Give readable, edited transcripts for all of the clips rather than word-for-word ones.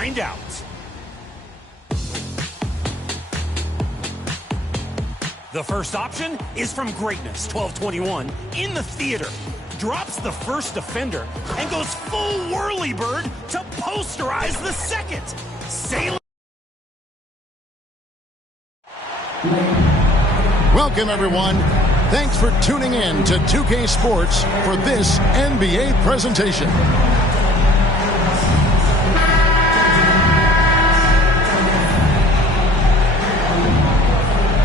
find out. The first option is from Greatness 1221 in the theater. Drops the first defender and goes full whirlybird to posterize the second. Sailing. Welcome, everyone. Thanks for tuning in to 2K Sports for this NBA presentation.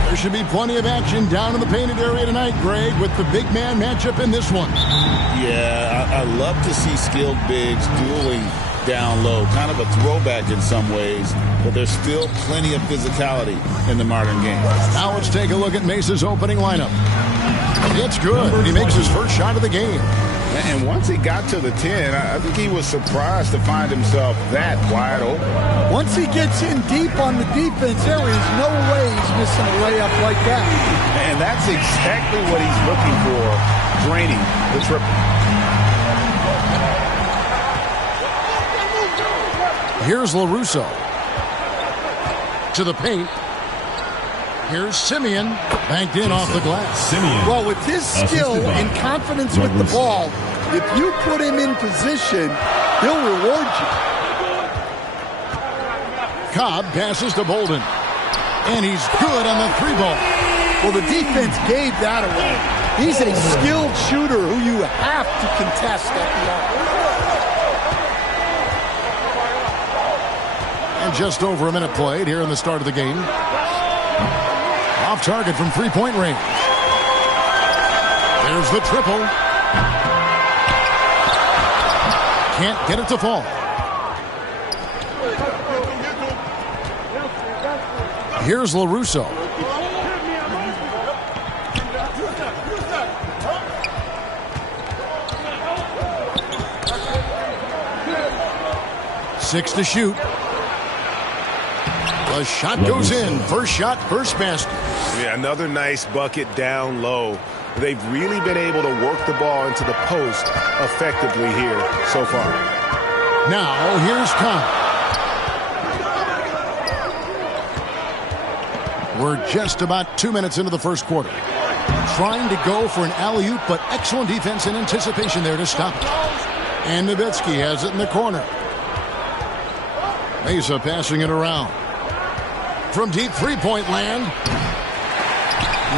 There should be plenty of action down in the painted area tonight, Greg, with the big man matchup in this one. Yeah, I love to see skilled bigs dueling down low. Kind of a throwback in some ways, but there's still plenty of physicality in the modern game. Now let's take a look at Mesa's opening lineup. It's good. He makes his first shot of the game. And once he got to the 10, I think he was surprised to find himself that wide open. Once he gets in deep on the defense, there is no way he's missing a layup like that. And that's exactly what he's looking for, draining the triple. Here's LaRusso. To the paint. Here's Simeon, banked in off the glass. Well, with his skill and confidence with the ball, if you put him in position, he'll reward you. Cobb passes to Bolden. And he's good on the three ball. Well, the defense gave that away. He's a skilled shooter who you have to contest at the arc. And just over a minute played here in the start of the game. Off target from three-point range. There's the triple. Can't get it to fall. Here's LaRusso. Six to shoot. The shot goes in. First shot, first basket. Yeah, another nice bucket down low. They've really been able to work the ball into the post effectively here so far. Now, here's Cobb. We're just about 2 minutes into the first quarter. Trying to go for an alley-oop, but excellent defense and anticipation there to stop it. And Nowitzki has it in the corner. Mesa passing it around. From deep three-point land.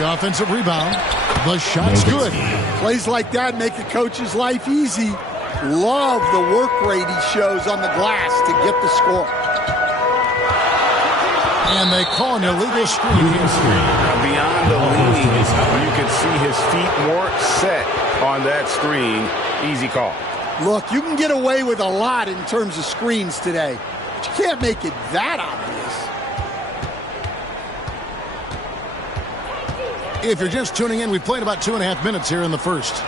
The offensive rebound. The shot's good. Plays like that make a coach's life easy. Love the work rate he shows on the glass to get the score. And they call an illegal screen. Beyond the lead, you can see his feet weren't set on that screen. Easy call. Look, you can get away with a lot in terms of screens today, but you can't make it that obvious. If you're just tuning in, we've played about 2.5 minutes here in the first.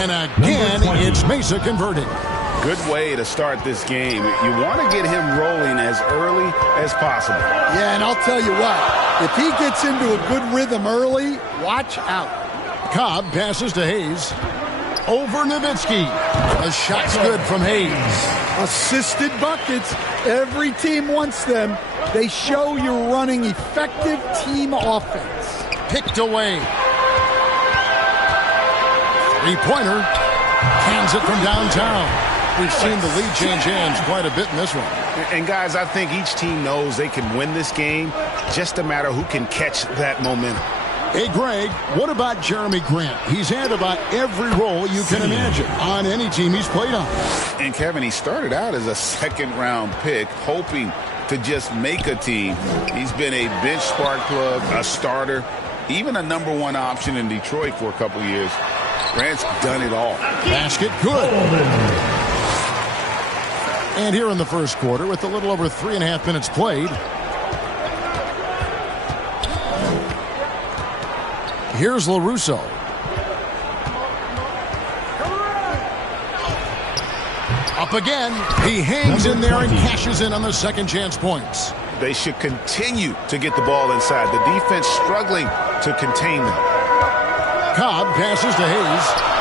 And again, it's Mesa converting. Good way to start this game. You want to get him rolling as early as possible. Yeah, and I'll tell you what, if he gets into a good rhythm early, watch out. Cobb passes to Hayes. Over Nowitzki. A shot's good from Hayes. Assisted buckets. Every team wants them. They show you're running effective team offense. Picked away. Three-pointer. Cans it from downtown. We've seen the lead change hands quite a bit in this one. And guys, I think each team knows they can win this game. Just a matter who can catch that momentum. Hey, Greg, what about Jeremy Grant? He's had about every role you can imagine on any team he's played on. And Kevin, he started out as a second-round pick, hoping to just make a team. He's been a bench spark plug, a starter, even a number one option in Detroit for a couple years. Grant's done it all. Basket good. And here in the first quarter, with a little over 3.5 minutes played, here's LaRusso. Up again. He hangs in there and cashes in on the second chance points. They should continue to get the ball inside. The defense struggling to contain them. Cobb passes to Hayes.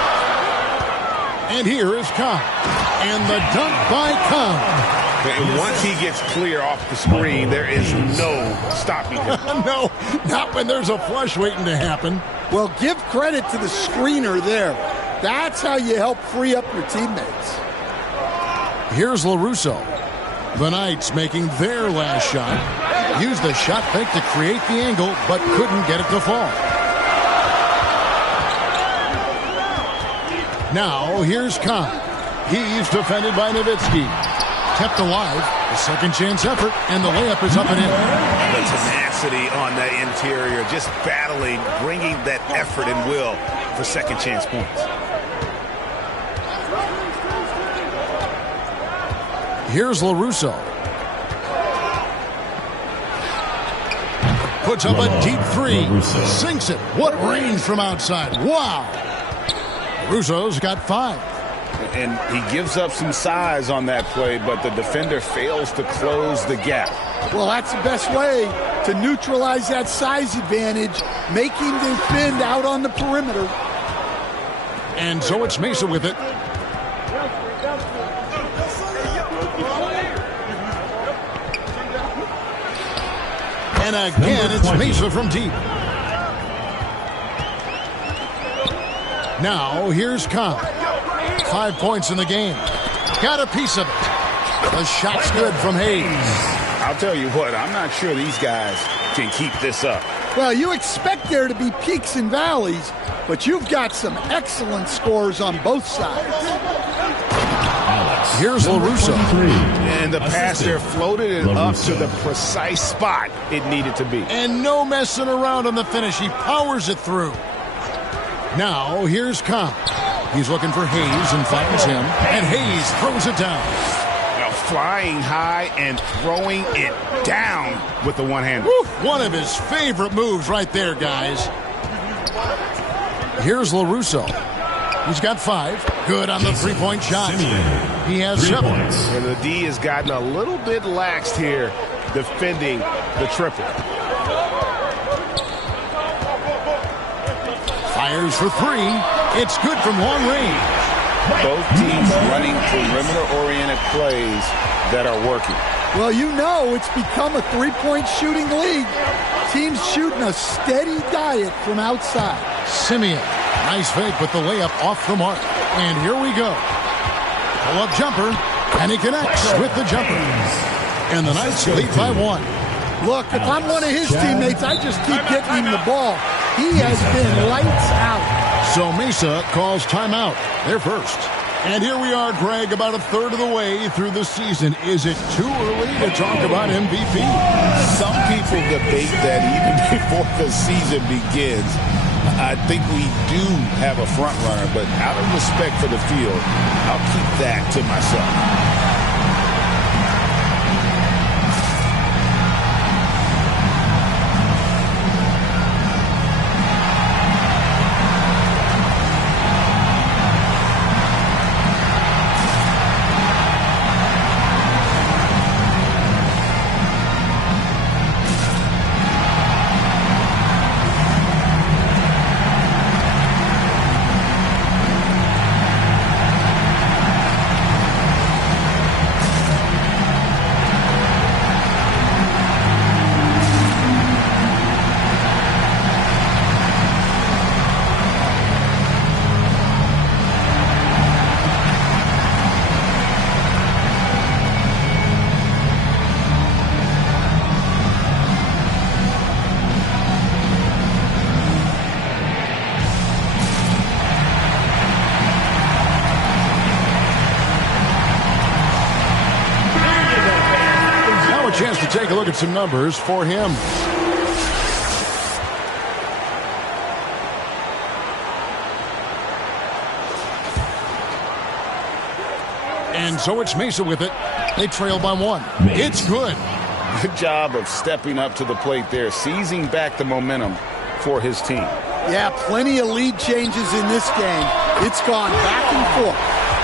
And here is Cobb. And the dunk by Cobb. And once he gets clear off the screen, there is no stopping him. No, not when there's a flush waiting to happen. Well, give credit to the screener there. That's how you help free up your teammates. Here's LaRusso. The Knights making their last shot. Used the shot fake to create the angle, but couldn't get it to fall. Now, here's Kahn. He's defended by Nowitzki. Kept alive, a second chance effort, and the layup is up and in. The tenacity on the interior, just battling, bringing that effort and will for second chance points. Here's LaRusso. Puts up a deep three. Sinks it. What range from outside. Wow. Russo's got 5. And he gives up some size on that play, but the defender fails to close the gap. Well, that's the best way to neutralize that size advantage, make him defend out on the perimeter. And so it's Mesa with it. And again, it's Mesa from deep. Now, here's Kahn. 5 points in the game. Got a piece of it. The shot's good from Hayes. I'll tell you what, I'm not sure these guys can keep this up. Well, you expect there to be peaks and valleys, but you've got some excellent scores on both sides. Here's LaRusso. And the pass there floated it up to the precise spot it needed to be. And no messing around on the finish. He powers it through. Now, here's Kahn. He's looking for Hayes and finds him. And Hayes throws it down. Now flying high and throwing it down with the one-hander. One of his favorite moves right there, guys. Here's LaRusso. He's got 5. Good on the three-point shot. He has 7. And the D has gotten a little bit laxed here defending the triple. Fires for 3. It's good from long range. Both teams running perimeter-oriented plays that are working. Well, you know it's become a three-point shooting league. Teams shooting a steady diet from outside. Simeon. Nice fake with the layup off the mark. And here we go. Pull-up jumper. And he connects with the jumper. And the Knights lead by 1. Look, if I'm one of his teammates, I just keep getting him the ball. He has been lights out. So Mesa calls timeout. They're first. And here we are, Greg, about a third of the way through the season. Is it too early to talk about MVP? Some people debate that even before the season begins. I think we do have a front runner, but out of respect for the field, I'll keep that to myself. Chance to take a look at some numbers for him. And so it's Mesa with it. They trail by 1. It's good. Good job of stepping up to the plate there, seizing back the momentum for his team. Yeah, plenty of lead changes in this game. It's gone back and forth.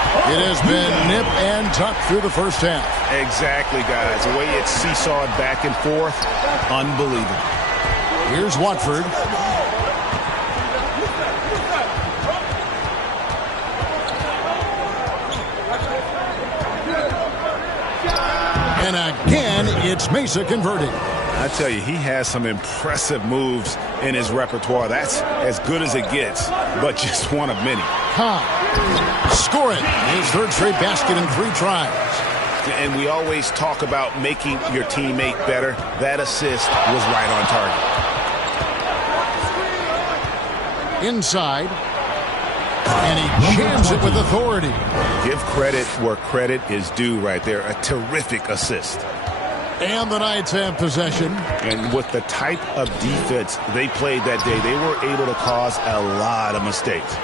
It has been nip and tuck through the first half. Exactly, guys. The way it's seesawed back and forth, unbelievable. Here's Watford. And again, it's Mesa converting. I tell you, he has some impressive moves in his repertoire. That's as good as it gets, but just one of many. Cobb scoring his third straight basket in 3 tries. And we always talk about making your teammate better. That assist was right on target. Inside. And he jams it with authority. Give credit where credit is due right there. A terrific assist. And the Knights have possession. And with the type of defense they played that day, they were able to cause a lot of mistakes.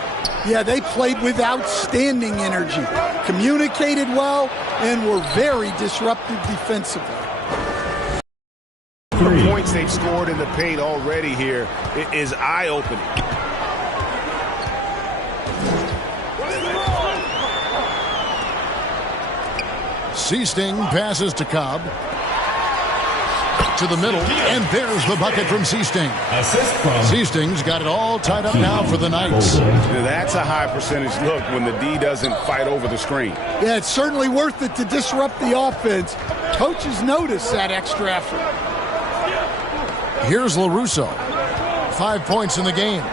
Yeah, they played with outstanding energy, communicated well, and were very disruptive defensively. The points they've scored in the paint already here is eye-opening. Seasting passes to Cobb. To the middle, and there's the bucket from Seasting. Seasting's got it all tied up now for the Knights. That's a high percentage look when the D doesn't fight over the screen. Yeah, it's certainly worth it to disrupt the offense. Coaches notice that extra effort. Here's LaRusso. 5 points in the game.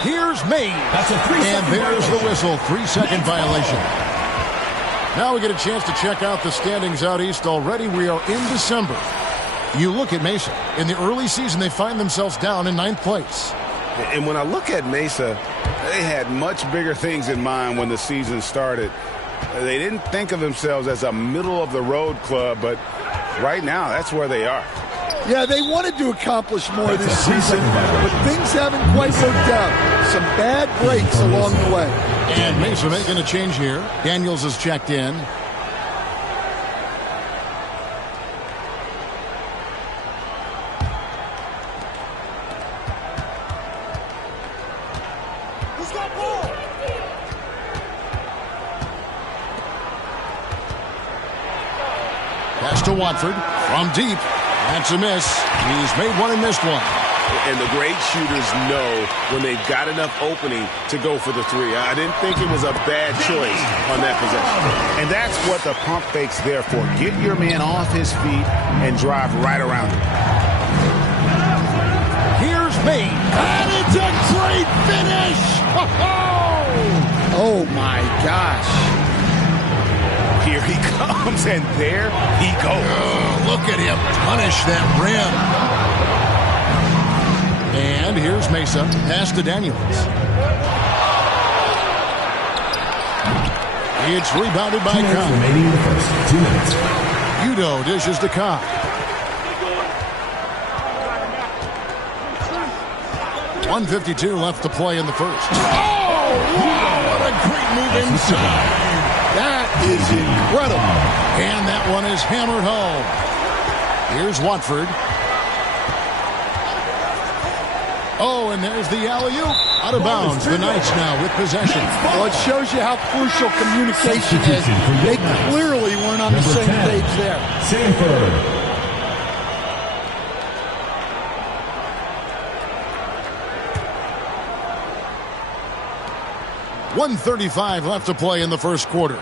Here's May. And there's the whistle. 3-second violation. Now we get a chance to check out the standings out east already. We are in December. You look at Mesa. In the early season, they find themselves down in 9th place. And when I look at Mesa, they had much bigger things in mind when the season started. They didn't think of themselves as a middle-of-the-road club, but right now, that's where they are. Yeah, they wanted to accomplish more this season, but things haven't quite worked out. Some bad breaks along the way. And Mesa making a change here. Daniels has checked in. Who's got ball? Pass to Watford from deep. That's a miss. He's made one and missed one. And the great shooters know when they've got enough opening to go for the 3. I didn't think it was a bad choice on that possession. And that's what the pump fake's there for. Get your man off his feet and drive right around him. Here's May. And it's a great finish. Oh, my gosh. Here he comes, and there he goes. Oh, look at him punish that rim. And here's Mesa. Pass to Daniels. It's rebounded by Cobb. Remaining in the first 2 minutes. Udo dishes to Cobb. .152 left to play in the first. Oh, what a great move inside. That is incredible. And that one is hammered home. Here's Watford. Oh, and there's the alley-oop. Out of bounds. The Knights now with possession. Well, it shows you how crucial communication is. They clearly weren't on the same page there. Sanford. 1:35 left to play in the first quarter.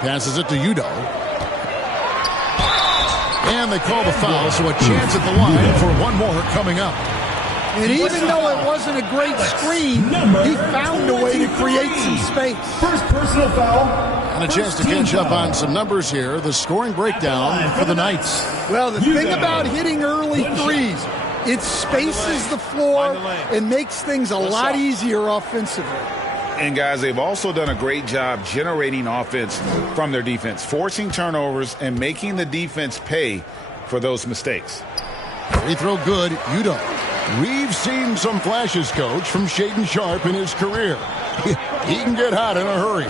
Passes it to Udo. And they call the foul, so a chance at the line for one more coming up. And even though it wasn't a great screen, he found a way to create some space. First personal foul. And a chance to catch up on some numbers here. The scoring breakdown for the Knights. Well, the thing about hitting early threes, it spaces the floor and makes things a lot easier offensively. And, guys, they've also done a great job generating offense from their defense, forcing turnovers and making the defense pay for those mistakes. Free throw good, Udo. We've seen some flashes, Coach, from Shaedon Sharpe in his career. He can get hot in a hurry.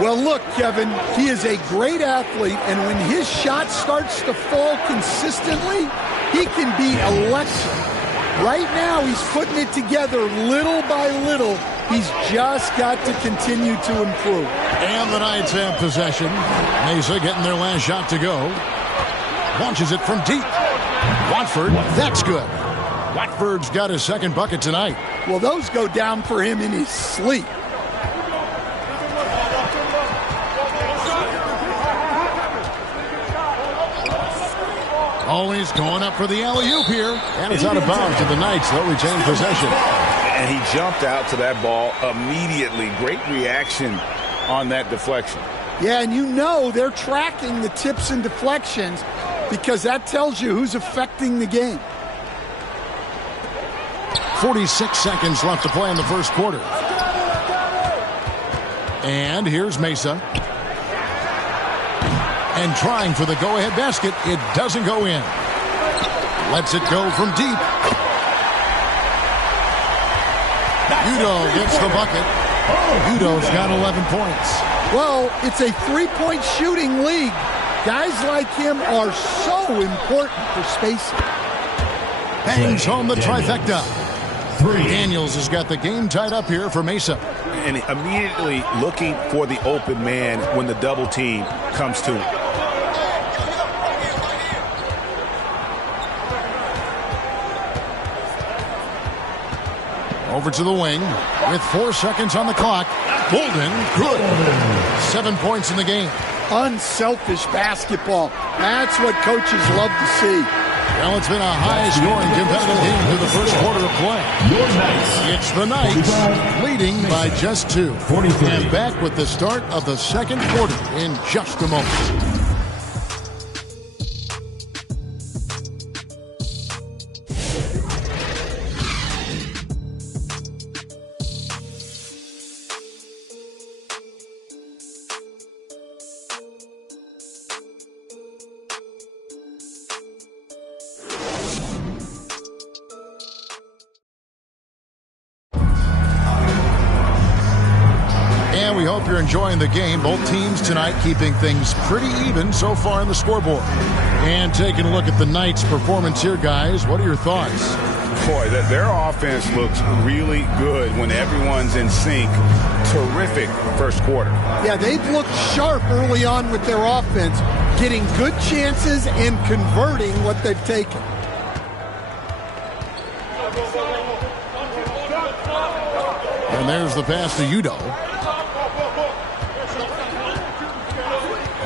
Well, look, Kevin, he is a great athlete, and when his shot starts to fall consistently, he can be electric. Right now, he's putting it together little by little. He's just got to continue to improve. And the Knights have possession. Mesa getting their last shot to go. Launches it from deep. Watford, that's good. Watford's got his second bucket tonight. Well, those go down for him in his sleep. Oh, he's going up for the alley-oop here. And it's out of bounds to the Knights. They'll retain possession. And he jumped out to that ball immediately. Great reaction on that deflection. Yeah, and you know they're tracking the tips and deflections because that tells you who's affecting the game. 46 seconds left to play in the first quarter. And here's Mesa. And trying for the go-ahead basket. It doesn't go in. Lets it go from deep. Udo gets the bucket. Udo's got 11 points. Well, it's a three-point shooting league. Guys like him are so important for spacing. Bangs home the trifecta. Daniels has got the game tied up here for Mesa. And immediately looking for the open man when the double team comes to him. Over to the wing with 4 seconds on the clock. Bolden, good. 7 points in the game. Unselfish basketball. That's what coaches love to see. Well, it's been a high-scoring competitive game through the first quarter of play. It's the Knights leading by just 2. And back with the start of the second quarter in just a moment. And we hope you're enjoying the game. Both teams tonight keeping things pretty even so far in the scoreboard. And taking a look at the Knights' performance here, guys. What are your thoughts? Boy, their offense looks really good when everyone's in sync. Terrific first quarter. Yeah, they've looked sharp early on with their offense, getting good chances and converting what they've taken. And there's the pass to Udo.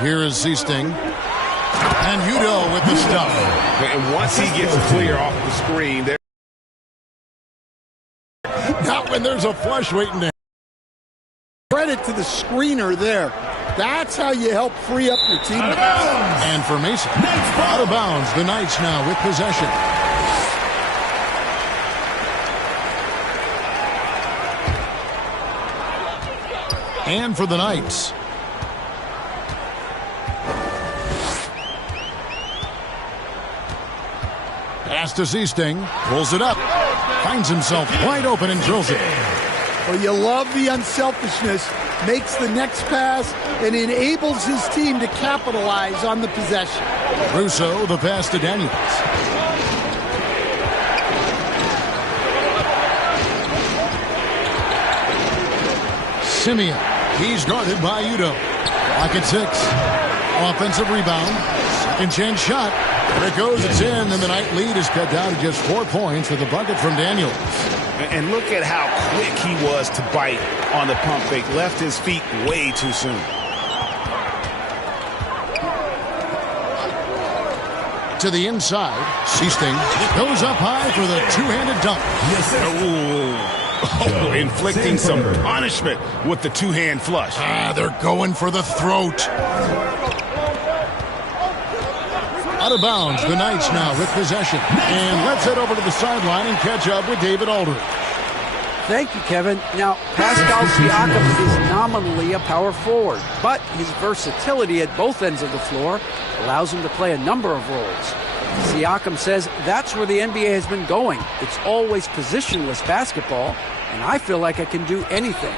Here is Seasting. And Udo with the stuff. And once he gets clear off the screen, there. Not when there's a flush waiting to. Credit to the screener there. That's how you help free up your team. And for Mason. Out of bounds. The Knights now with possession. And for the Knights. Pass to Seasting. Pulls it up. Finds himself wide open and drills it. Well, you love the unselfishness. Makes the next pass and enables his team to capitalize on the possession. Russo, the pass to Daniels. Simeon. He's guarded by Udo. Clock at 6. Offensive rebound. Second chance shot. There it goes. It's in. And the Knight lead is cut down to just 4 points with a bucket from Daniels. And look at how quick he was to bite on the pump fake. Left his feet way too soon. To the inside. Seasting goes up high for the two-handed dunk. Oh, inflicting some punishment with the two-hand flush. They're going for the throat. Out of bounds, the Knights now with possession. And let's head over to the sideline and catch up with David Aldridge. Thank you, Kevin. Now, Pascal Siakam is nominally a power forward, but his versatility at both ends of the floor allows him to play a number of roles. Siakam says that's where the NBA has been going. It's always positionless basketball, and I feel like I can do anything.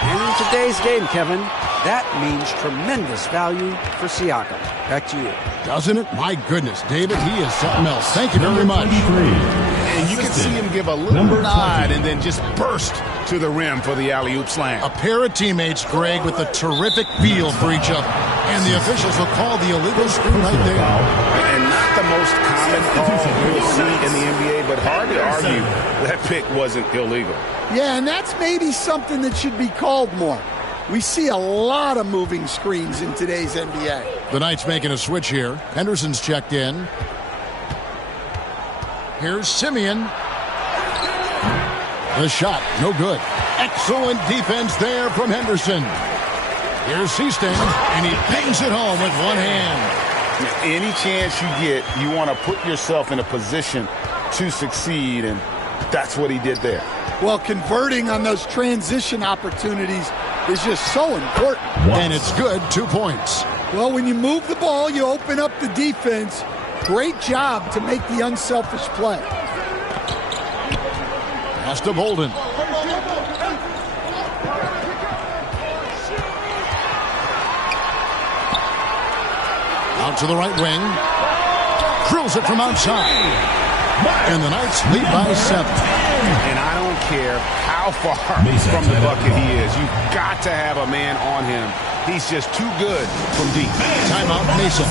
And in today's game, Kevin, that means tremendous value for Siakam. Back to you. Doesn't it? My goodness, David, he is something else. Thank you very much. And you can see him give a little nod and then just burst to the rim for the alley-oop slam. A pair of teammates, Greg, with a terrific feel for each other. And the officials will call the illegal screen right there. And not the most common call we'll see in the NBA, but hard to argue that pick wasn't illegal. Yeah, and that's maybe something that should be called more. We see a lot of moving screens in today's NBA. The Knights making a switch here. Henderson's checked in. Here's Simeon. The shot, no good. Excellent defense there from Henderson. Here's Seaston, and he bangs it home with one hand. Any chance you get, you want to put yourself in a position to succeed, and that's what he did there. Well, converting on those transition opportunities is just so important. And it's good, 2 points. Well, when you move the ball, you open up the defense. Great job to make the unselfish play. Pass to Bolden. Out to the right wing. Drills it from outside. And the Knights lead by 7. And I don't care how far from the bucket he is. You've got to have a man on him. He's just too good from deep. Timeout, Mesa.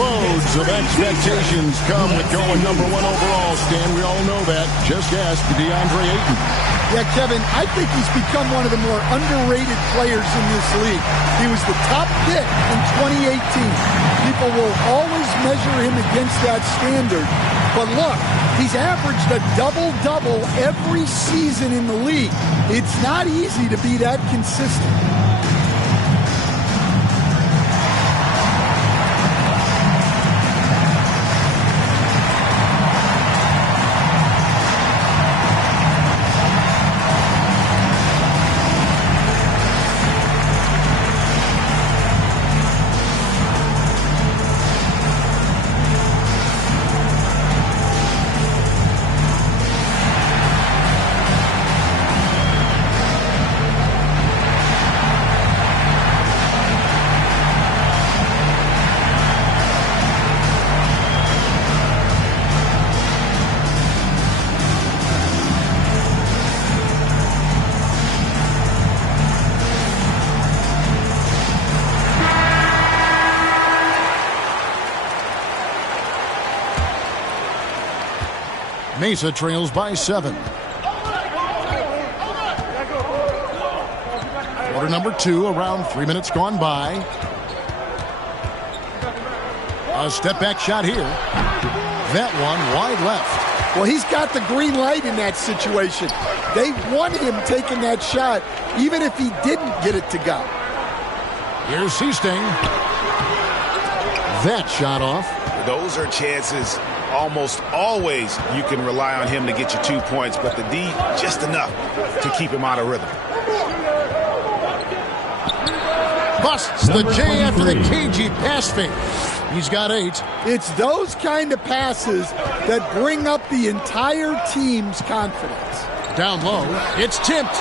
Loads of expectations come with going #1 overall, Stan. We all know that. Just ask DeAndre Ayton. Yeah, Kevin, I think he's become one of the more underrated players in this league. He was the top pick in 2018. People will always measure him against that standard. But look, he's averaged a double-double every season in the league. It's not easy to be that consistent. Mesa trails by 7. Quarter number 2, around 3 minutes gone by. A step back shot here. That one wide left. Well, he's got the green light in that situation. They want him taking that shot, even if he didn't get it to go. Here's Seasting. That shot off. Those are chances almost always you can rely on him to get you 2 points, but the D just enough to keep him out of rhythm. Busts the J after the cagey pass fake. He's got 8. It's those kind of passes that bring up the entire team's confidence. Down low, it's tipped.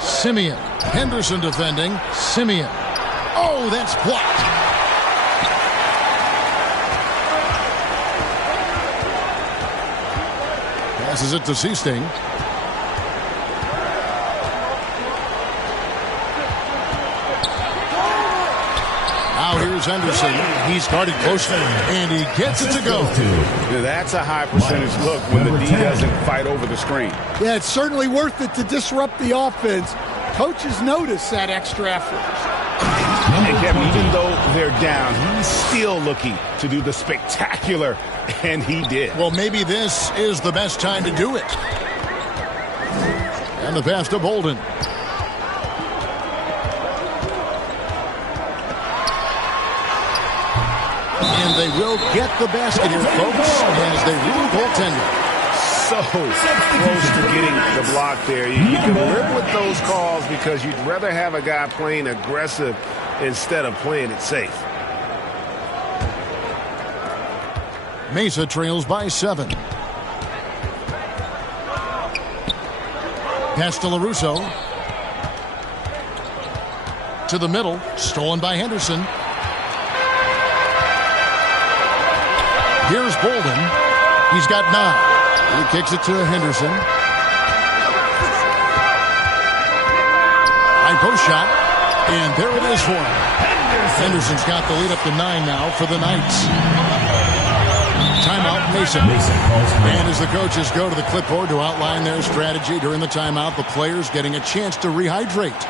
Simeon. Henderson defending. Simeon. Oh, that's blocked. Passes it to Seasting. Now here's Henderson. He's guarded closely, and he gets it to go. That's a high percentage look when the D doesn't fight over the screen. Yeah, it's certainly worth it to disrupt the offense. Coaches notice that extra effort. And Kevin, even though they're down, he's still looking to do the spectacular, and he did. Well, maybe this is the best time to do it. And the pass to Bolden. And they will get the basket here, folks, as they rule goaltender. So close to getting the block there. You can live with those calls because you'd rather have a guy playing aggressive instead of playing it safe. Mesa trails by 7. Pass to LaRusso. To the middle. Stolen by Henderson. Here's Bolden. He's got 9. He kicks it to Henderson. High post shot. And there it is for him. Henderson's got the lead up to 9 now for the Knights. Timeout, Mesa. And as the coaches go to the clipboard to outline their strategy during the timeout, the players getting a chance to rehydrate.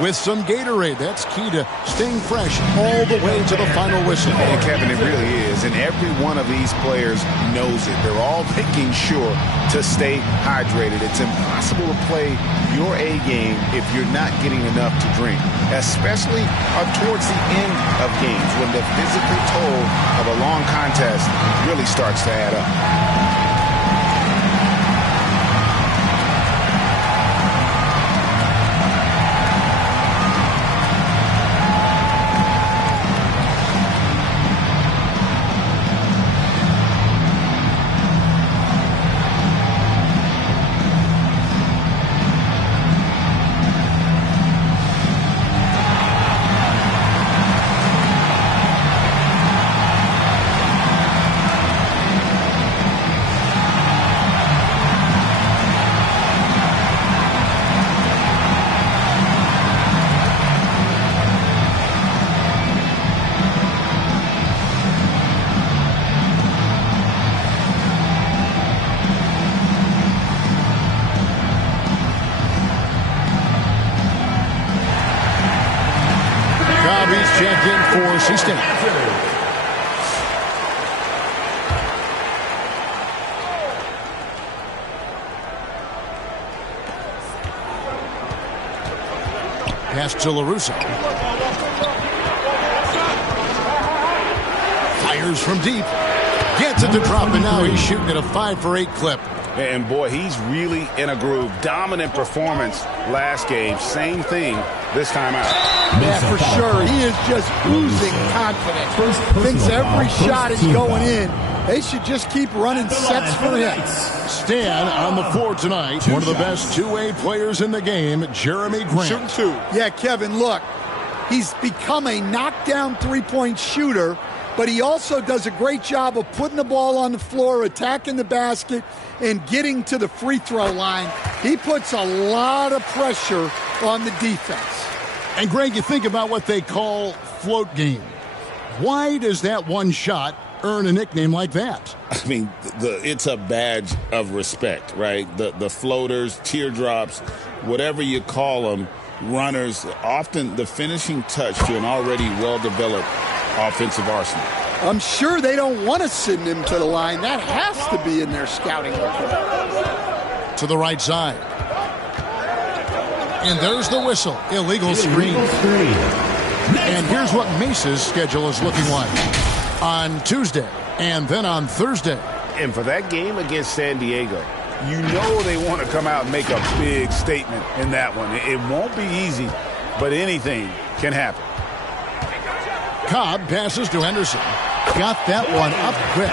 with some Gatorade. That's key to staying fresh all the way to the final whistle. And Kevin, it really is. And every one of these players knows it. They're all making sure to stay hydrated. It's impossible to play your A game if you're not getting enough to drink, especially towards the end of games when the physical toll of a long contest really starts to add up. Checked in for State. Pass to LaRusso. Fires from deep. Gets it to drop, and now he's shooting at a 5-for-8 clip. And boy, he's really in a groove. Dominant performance last game. Same thing this time out. Yeah, for sure. He is just oozing confidence. Thinks every shot is going in. They should just keep running sets for him. Stan on the floor tonight. One of the best two-way players in the game, Jeremy Grant. Shooting two. Yeah, Kevin, look. He's become a knockdown three-point shooter, but he also does a great job of putting the ball on the floor, attacking the basket, and getting to the free throw line. He puts a lot of pressure on the defense. And, Greg, you think about what they call float game. Why does that one shot earn a nickname like that? I mean, it's a badge of respect, right? The floaters, teardrops, whatever you call them, runners, often the finishing touch to an already well-developed offensive arsenal. I'm sure they don't want to send him to the line. That has to be in their scouting report. To the right side. And there's the whistle. Illegal screen. And here's what Mesa's schedule is looking like. On Tuesday and then on Thursday. And for that game against San Diego, you know they want to come out and make a big statement in that one. It won't be easy, but anything can happen. Cobb passes to Henderson. Got that one up quick.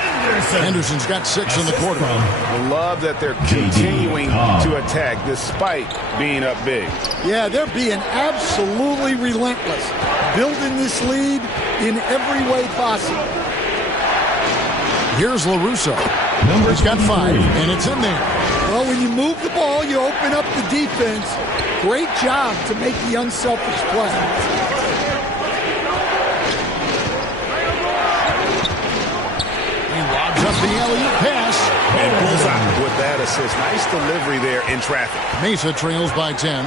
Henderson's got 6 in the quarter. I love that they're continuing to attack despite being up big. Yeah, they're being absolutely relentless, building this lead in every way possible. Here's LaRusso. He's got 5, and it's in there. Well, when you move the ball, you open up the defense. Great job to make the unselfish play. Up the alley-oop pass. And bullseye with that assist. Nice delivery there in traffic. Mesa trails by 10.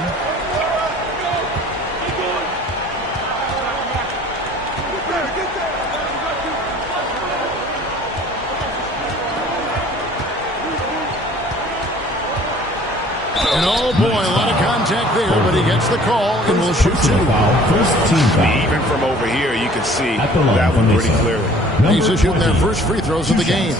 And oh boy, a lot of contact there, but he gets the call and will shoot 2. Even from over here, you can see that one pretty clearly. Mesa shooting their first free throws of the game.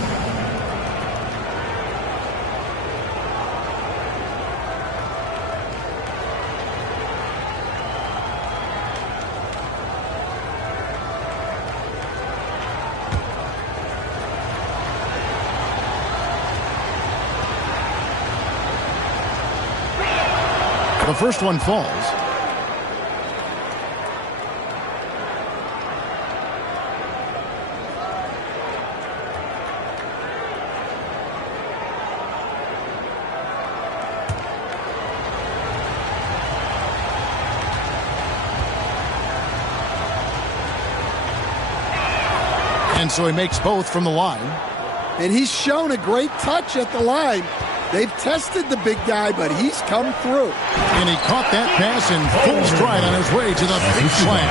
The first one falls. And so he makes both from the line. And he's shown a great touch at the line. They've tested the big guy, but he's come through. And he caught that pass in full stride on his way to the big slam.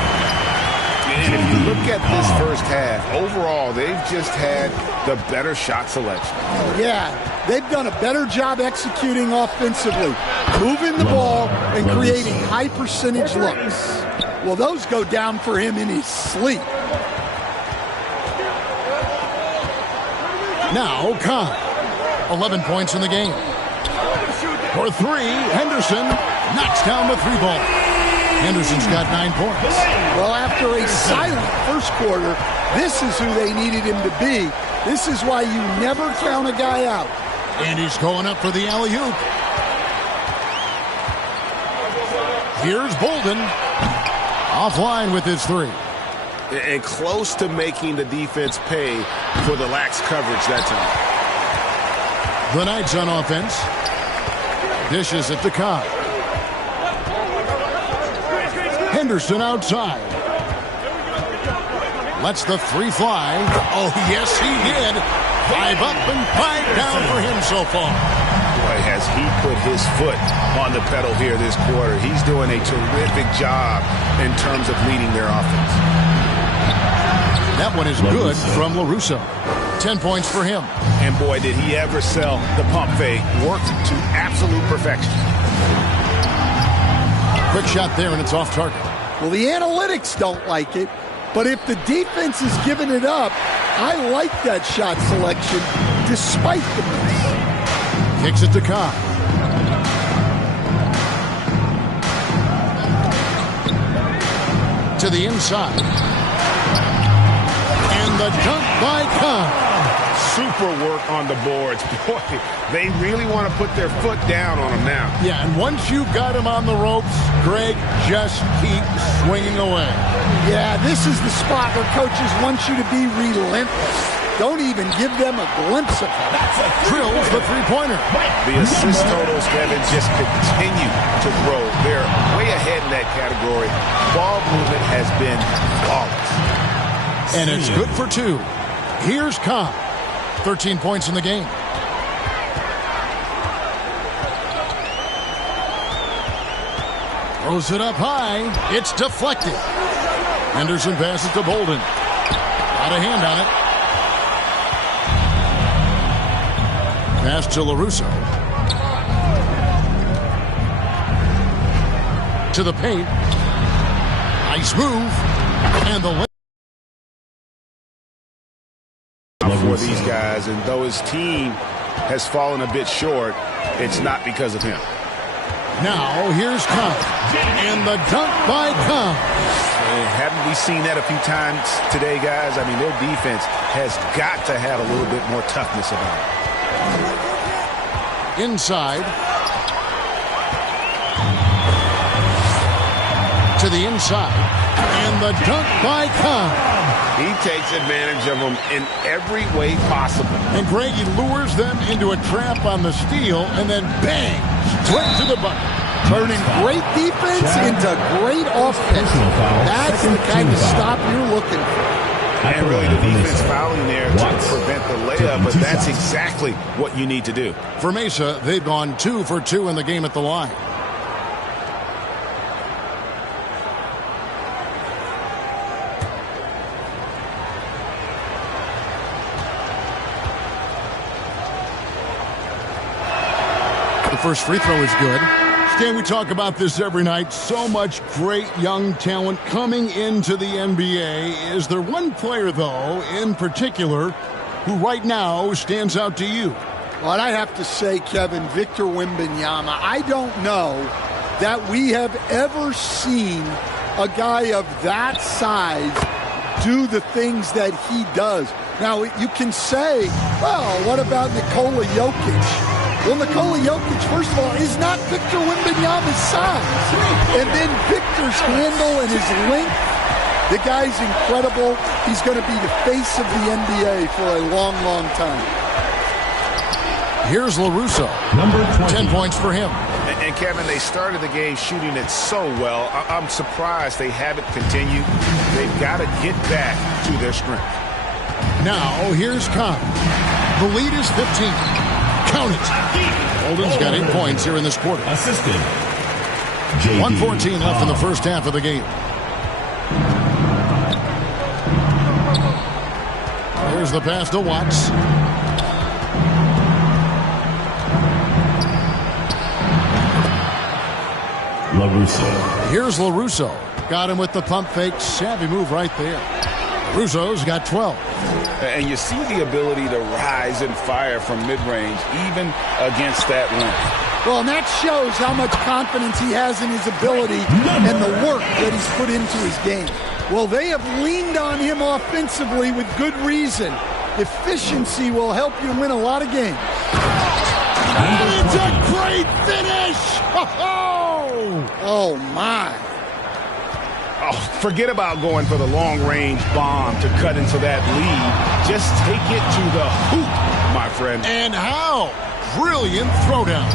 And if you look at this first half, overall, they've just had the better shot selection. Yeah, they've done a better job executing offensively, moving the ball and creating high percentage looks. Well, those go down for him in his sleep. Now, Kahn. 11 points in the game. For three, Henderson knocks down the three ball. Henderson's got 9 points. Well, after a silent first quarter, this is who they needed him to be. This is why you never count a guy out. And he's going up for the alley-oop. Here's Bolden. Offline with his three. And close to making the defense pay for the lax coverage that time. The Knights on offense. Dishes it to Cobb. Henderson outside. Lets the three fly. Oh, yes, he did. 5 up and 5 down for him so far. Boy, has he put his foot on the pedal here this quarter. He's doing a terrific job in terms of leading their offense. That one is good from LaRusso. 10 points for him. And boy, did he ever sell the pump fake. Worked to absolute perfection. Quick shot there, and it's off target. Well, the analytics don't like it, but if the defense is giving it up, I like that shot selection despite the miss. Kicks it to Cobb. To the inside. And the dunk by Cobb. Super work on the boards. Boy, they really want to put their foot down on him now. Yeah, and once you've got him on the ropes, Greg, just keep swinging away. Yeah, this is the spot where coaches want you to be relentless. Don't even give them a glimpse of it. Drills the three-pointer. The assist totals, Kevin, just continue to grow. They're way ahead in that category. Ball movement has been flawless. And it's good for 2. Here's Cobb. 13 points in the game. Throws it up high. It's deflected. Henderson passes to Bolden. Got a hand on it. Pass to LaRusso. To the paint. Nice move. And the for these guys, and though his team has fallen a bit short, it's not because of him. Now here's Cobb, and the dunk by Cobb. Haven't we seen that a few times today, guys? I mean, their defense has got to have a little bit more toughness about it. Inside. To the inside, and the dunk by Cobb. He takes advantage of them in every way possible. And Greg, he lures them into a trap on the steal, and then bang, straight to the bucket. Turning great defense into great offense. That's the kind of stop you're looking for. And really the defense fouling there to prevent the layup, but that's exactly what you need to do. For Mesa, they've gone 2 for 2 in the game at the line. First free throw is good. Stan, we talk about this every night. So much great young talent coming into the NBA. Is there one player, though, in particular, who right now stands out to you? Well, I have to say, Kevin, Victor Wembanyama. I don't know that we have ever seen a guy of that size do the things that he does. Now, you can say, well, what about Nikola Jokic? Well, Nikola Jokic, first of all, is not Victor Wembanyama's size. And then Victor's handle and his length, the guy's incredible. He's going to be the face of the NBA for a long, long time. Here's LaRusso. Number 10 points for him. And Kevin, they started the game shooting it so well. I'm surprised they haven't continued. They've got to get back to their strength. Now, here's Cobb. The lead is 15. Count it. Holden's got 8 points here in this quarter. Assistant. 1:14 left in the first half of the game. Here's the pass to Watts. LaRusso. Here's LaRusso. Got him with the pump fake. Savvy move right there. Russo's got 12. And you see the ability to rise and fire from mid-range, even against that length. Well, and that shows how much confidence he has in his ability and the work that he's put into his game. Well, they have leaned on him offensively with good reason. Efficiency will help you win a lot of games. And it's a great finish! Oh, my. Oh, forget about going for the long-range bomb to cut into that lead. Just take it to the hoop, my friend. And how? Brilliant throwdown.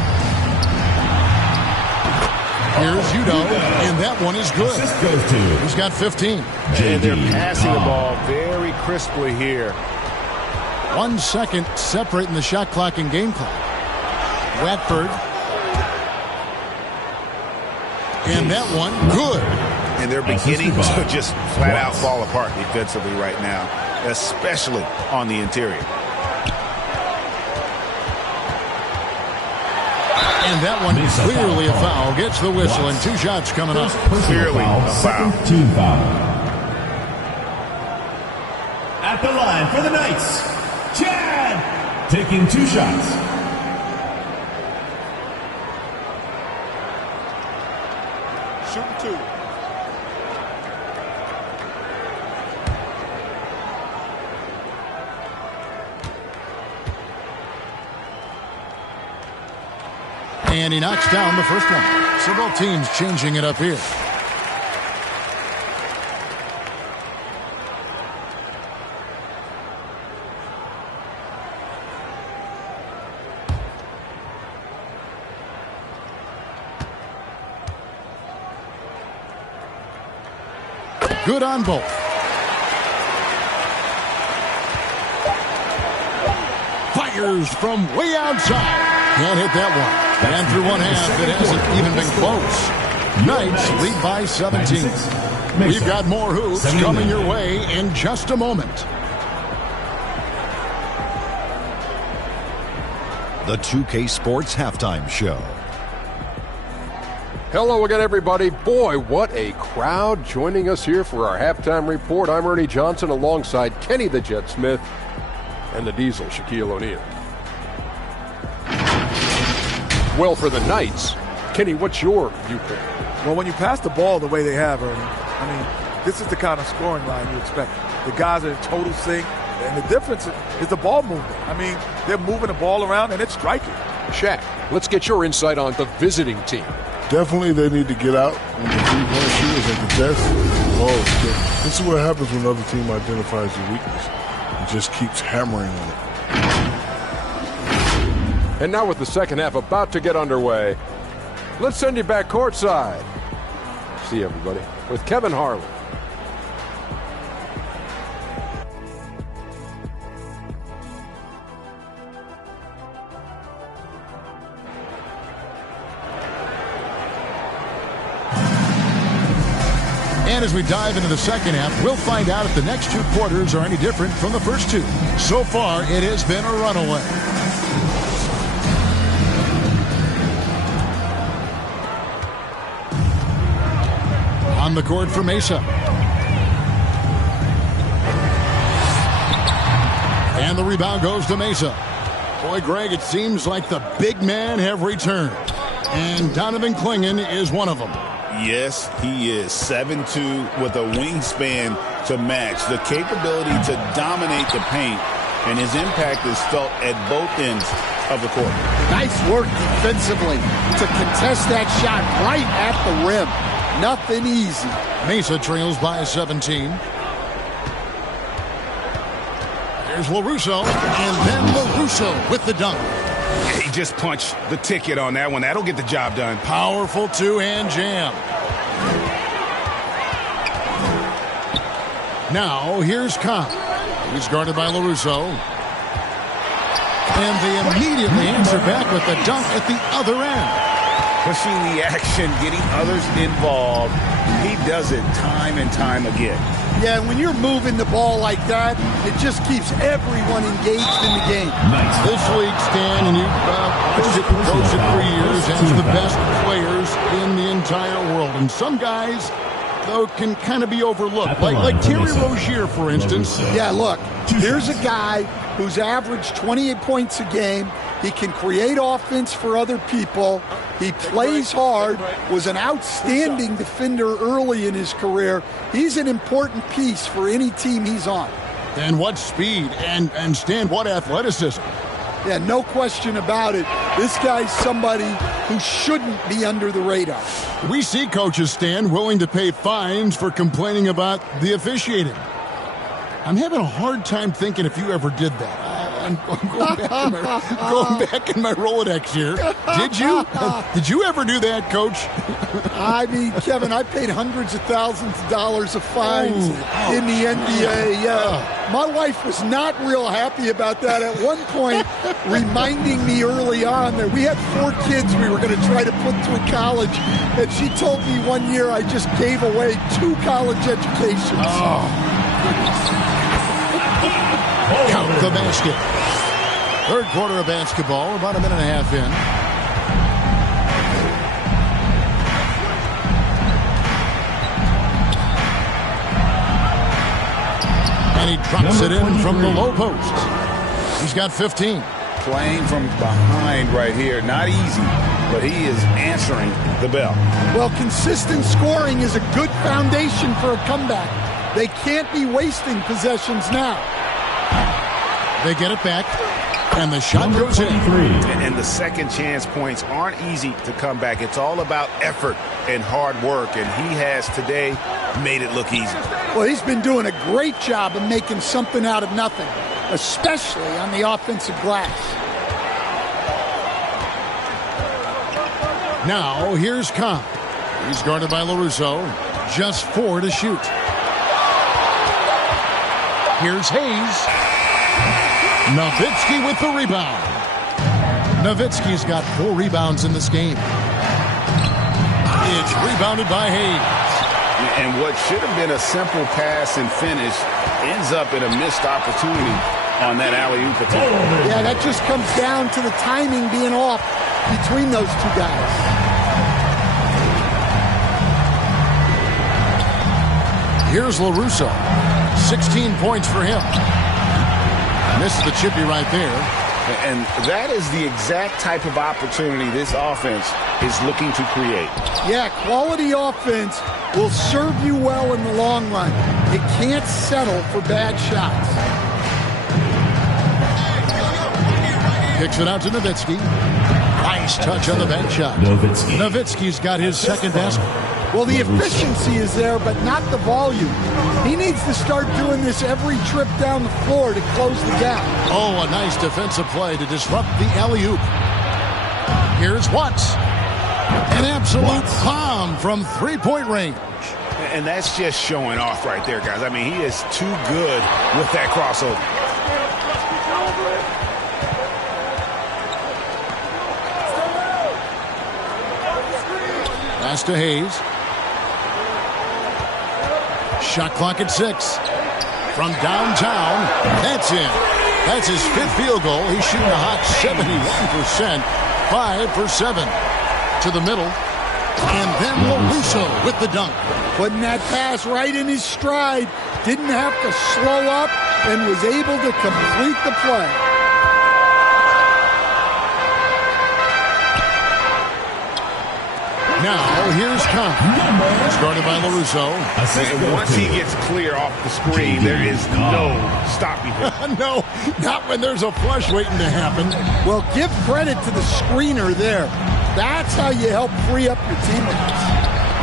Here's Udo, and that one is good. Assist goes to. He's got 15. And they're passing the ball very crisply here. 1 second separating the shot clock and game clock. Watford. And that one, good. And they're beginning to just flat out fall apart defensively right now, especially on the interior. And that one clearly a foul. Gets the whistle, and 2 shots coming up. Clearly a foul. Second team foul. At the line for the Knights, Chad taking 2 shots. Shooting 2. And he knocks down the first one. So both teams changing it up here. Good on both. Fires from way outside. Can't hit that one. And through one half, it hasn't even been close. Knights lead by 17. We've got more hoops coming your way in just a moment. The 2K Sports Halftime Show. Hello again, everybody. Boy, what a crowd joining us here for our halftime report. I'm Ernie Johnson alongside Kenny the Jet Smith and the Diesel, Shaquille O'Neal. Well, for the Knights, Kenny, what's your viewpoint? Well, when you pass the ball the way they have, Ernie, I mean, this is the kind of scoring line you expect. The guys are in total sync, and the difference is the ball movement. I mean, they're moving the ball around, and it's striking. Shaq, let's get your insight on the visiting team. Definitely they need to get out when the three-point shooters and contest. Oh, this is what happens when another team identifies your weakness. It just keeps hammering on it. And now with the second half about to get underway, let's send you back courtside. See everybody with Kevin Harlan. And as we dive into the second half, we'll find out if the next 2 quarters are any different from the first 2. So far, it has been a runaway. On the court for Mesa. And the rebound goes to Mesa. Boy, Greg, it seems like the big men have returned. And Donovan Clingan is one of them. Yes, he is. 7'2" with a wingspan to match. The capability to dominate the paint, and his impact is felt at both ends of the court. Nice work defensively to contest that shot right at the rim. Nothing easy. Mesa trails by 17. There's LaRusso, and then LaRusso with the dunk. He just punched the ticket on that one. That'll get the job done. Powerful two-hand jam. Now, here's Kahn. He's guarded by LaRusso. And they immediately answer back with the dunk at the other end. Pushing the action, getting others involved. He does it time and time again. Yeah, when you're moving the ball like that, it just keeps everyone engaged in the game. This league, Stan, and you've watched it and coached it for years, has the best players in the entire world. And some guys, though, can kind of be overlooked. Like Terry Rozier, for instance. Yeah, look, here's a guy who's averaged 28 points a game. He can create offense for other people. He plays hard, was an outstanding defender early in his career. He's an important piece for any team he's on. And what speed, and Stan, what athleticism. Yeah, no question about it. This guy's somebody who shouldn't be under the radar. We see coaches, Stan, willing to pay fines for complaining about the officiating. I'm having a hard time thinking if you ever did that. I'm going back in my Rolodex here. Did you? Did you ever do that, Coach? I mean, Kevin, I paid hundreds of thousands of dollars of fines in the NBA. Yeah. My wife was not real happy about that at one point, reminding me early on that we had 4 kids we were going to try to put through college. And she told me one year I just gave away 2 college educations. Count the basket. Third quarter of basketball, about a minute and a half in. And he drops it in from the low post. He's got 15. Playing from behind right here. Not easy, but he is answering the bell. Well, consistent scoring is a good foundation for a comeback. They can't be wasting possessions now. They get it back, and the shot goes in. And the second chance points aren't easy to come back. It's all about effort and hard work, and he has today made it look easy. Well, he's been doing a great job of making something out of nothing, especially on the offensive glass. Now, here's Cobb. He's guarded by LaRusso. Just 4 to shoot. Here's Hayes. Nowitzki with the rebound. Nowitzki's got 4 rebounds in this game. It's rebounded by Hayes. And what should have been a simple pass and finish ends up in a missed opportunity on that alley-oop attempt. Yeah, that just comes down to the timing being off between those 2 guys. Here's LaRusso. 16 points for him. Misses the chippy right there. And that is the exact type of opportunity this offense is looking to create. Yeah, quality offense will serve you well in the long run. It can't settle for bad shots. Kicks it out to Nowitzki. Nice touch on the back shot. Nowitzki's got his second basket. Well, the efficiency is there, but not the volume. He needs to start doing this every trip down the floor to close the gap. Oh, a nice defensive play to disrupt the alley-oop. Here's Watts. An absolute bomb from 3-point range. And that's just showing off right there, guys. I mean, he is too good with that crossover. Pass to Hayes. Shot clock at 6. From downtown, that's in. That's his 5th field goal. He's shooting a hot 71%. 5 for 7. To the middle. And then LaRusso with the dunk. Putting that pass right in his stride. Didn't have to slow up and was able to complete the play. Now, here's Cobb. Started by LaRusso. And once he gets clear off the screen, there is no stopping him. No, not when there's a flush waiting to happen. Well, give credit to the screener there. That's how you help free up your teammates.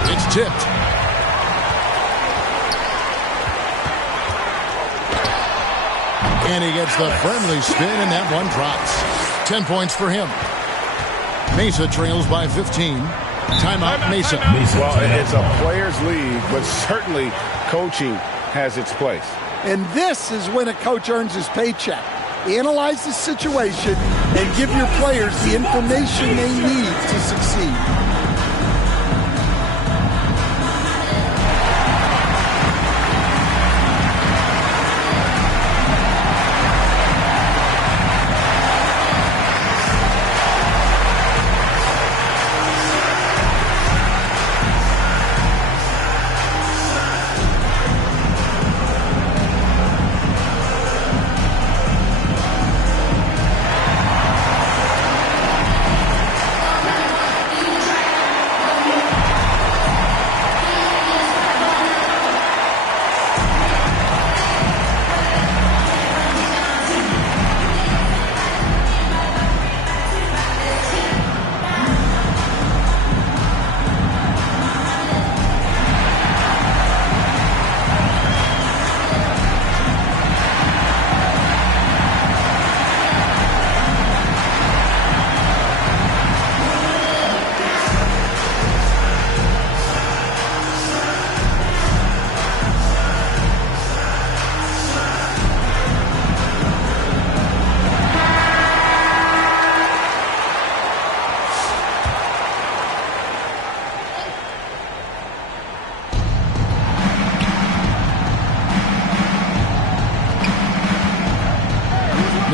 It's tipped. And he gets the friendly spin, and that one drops. 10 points for him. Mesa trails by 15. Timeout, Mesa. Well, it's a players' league, but certainly coaching has its place. And this is when a coach earns his paycheck. analyze the situation, and give your players the information they need to succeed.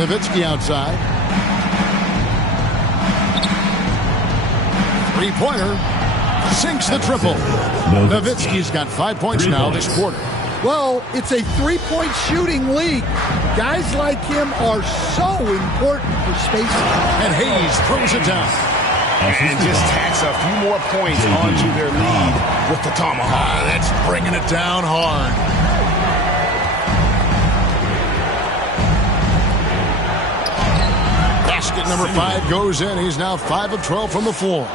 Nowitzki outside. Three-pointer. Sinks the triple. Nowitzki's got 5 points now this quarter. Well, it's a three-point shooting league. Guys like him are so important for spacing. And Hayes throws it down. And just tacks a few more points onto their lead with the tomahawk. That's bringing it down hard. Basket number 5 goes in. He's now 5 of 12 from the floor.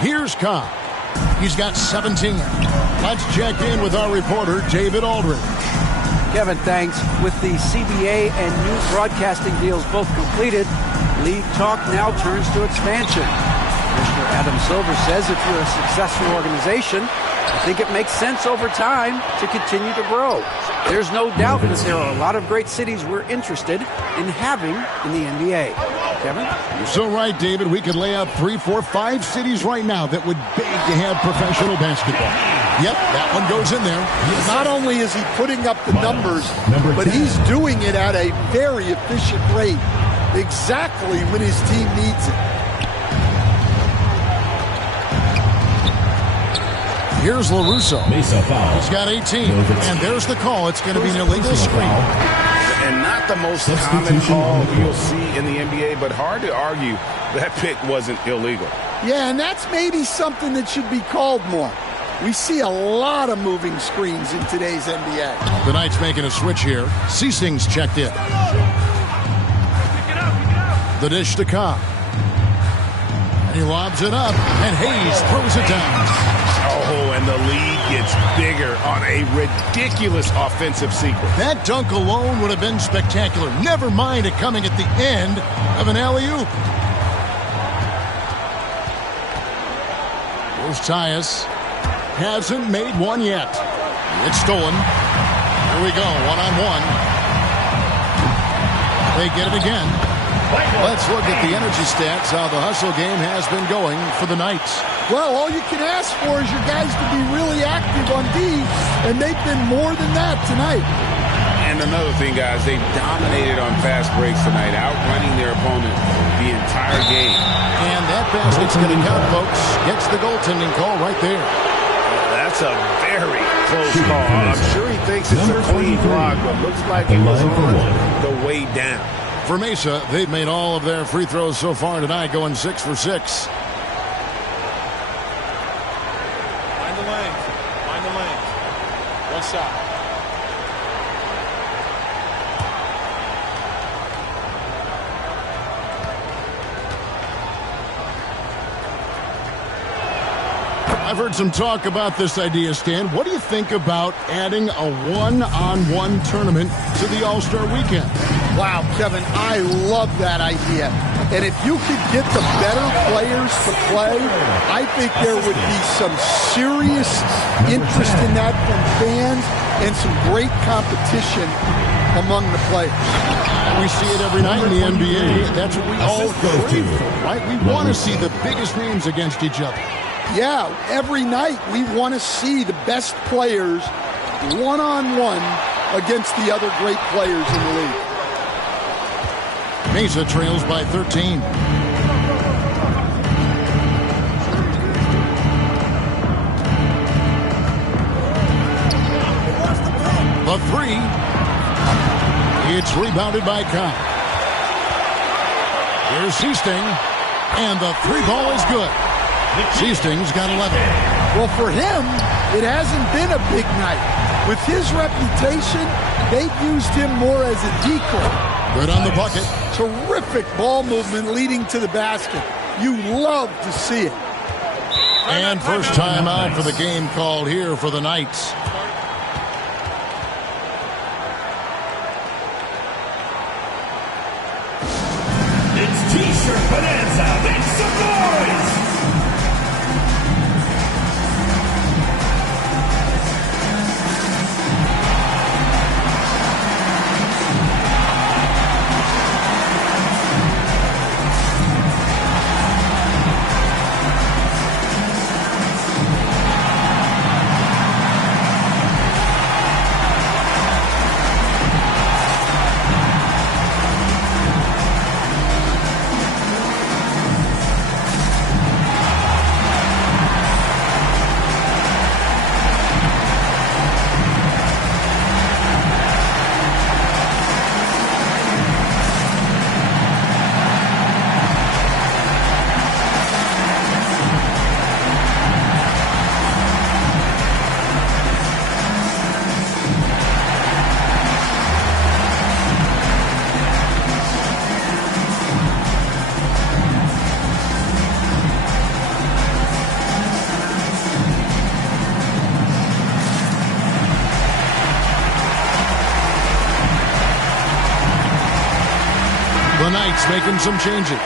Here's Cobb. He's got 17. Let's check in with our reporter, David Aldridge. Kevin, thanks. With the CBA and new broadcasting deals both completed, league talk now turns to expansion. Commissioner Adam Silver says if you're a successful organization, I think it makes sense over time to continue to grow. There's no doubt that there are a lot of great cities we're interested in having in the NBA. Kevin? You're so right, David. We could lay out 3, 4, 5 cities right now that would beg to have professional basketball. Yep, that one goes in there. Not only is he putting up the numbers, but he's doing it at a very efficient rate, exactly when his team needs it. Here's LaRusso. He's got 18. And there's the call. It's going to be an illegal screen. And not the most common call you'll see in the NBA, but hard to argue that pick wasn't illegal. Yeah, and that's maybe something that should be called more. We see a lot of moving screens in today's NBA. The Knights making a switch here. Ceasing's checked in. The dish to Cobb. And he lobs it up, and Hayes throws it down. Oh, and the lead gets bigger on a ridiculous offensive sequence. That dunk alone would have been spectacular. Never mind it coming at the end of an alley-oop. Here's Tyus. Hasn't made one yet. It's stolen. Here we go, one-on-one. They get it again. Let's look at the energy stats, how the hustle game has been going for the Knights. Well, all you can ask for is your guys to be really active on D, and they've been more than that tonight. And another thing, guys, they've dominated on fast breaks tonight, outrunning their opponent the entire game. And that basket's going to count, folks. Gets the goaltending call right there. That's a very close call. I'm sure he thinks it's a clean block, but looks like it was on the way down. For Mesa, they've made all of their free throws so far tonight, going 6 for 6. Find the lanes. Find the lanes. One shot. I've heard some talk about this idea, Stan. What do you think about adding a one-on-one tournament to the All-Star Weekend? Wow, Kevin, I love that idea. And if you could get the better players to play, I think there would be some serious interest in that from fans and some great competition among the players. We see it every night in the NBA. That's what we all crave for, right? We want to see the biggest names against each other. Yeah, every night we want to see the best players one-on-one against the other great players in the league. Mesa trails by 13. The three. It's rebounded by Khan. Here's Seasting. And the three ball is good. Seasting's got 11. Well, for him, it hasn't been a big night. With his reputation, they've used him more as a decoy. Good on the bucket. Terrific ball movement leading to the basket. You love to see it. And first time out for the game called here for the Knights. It's T-shirt bonanza. Make some noise. The Knights making some changes.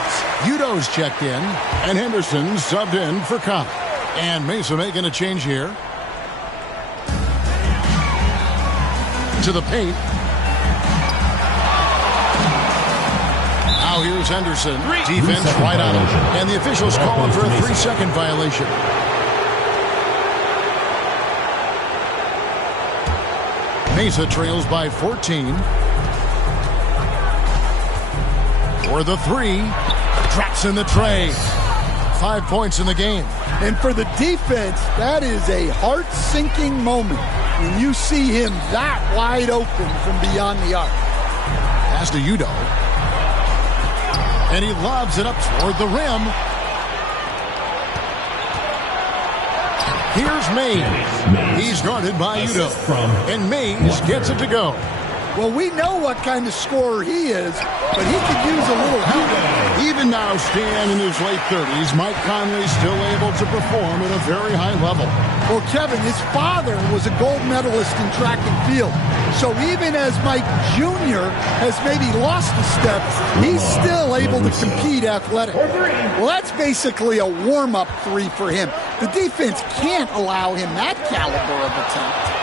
Udo's checked in, and Henderson subbed in for Khan. And Mesa making a change here. To the paint. Now here's Henderson. Defense right on him. And the officials calling for a 3-second violation. Mesa trails by 14. For the three, drops in the tray. 5 points in the game. And for the defense, that is a heart-sinking moment when you see him that wide open from beyond the arc. Pass to Udo. And he lobs it up toward the rim. Here's Mays. He's guarded by Udo. And Mays gets it to go. Well, we know what kind of scorer he is, but he could use a little help. Even now, Stan, in his late 30s, Mike Conley still able to perform at a very high level. Well, Kevin, his father was a gold medalist in track and field. So even as Mike Jr. has maybe lost a step, he's still able to compete athletically. Well, that's basically a warm-up three for him. The defense can't allow him that caliber of attempt.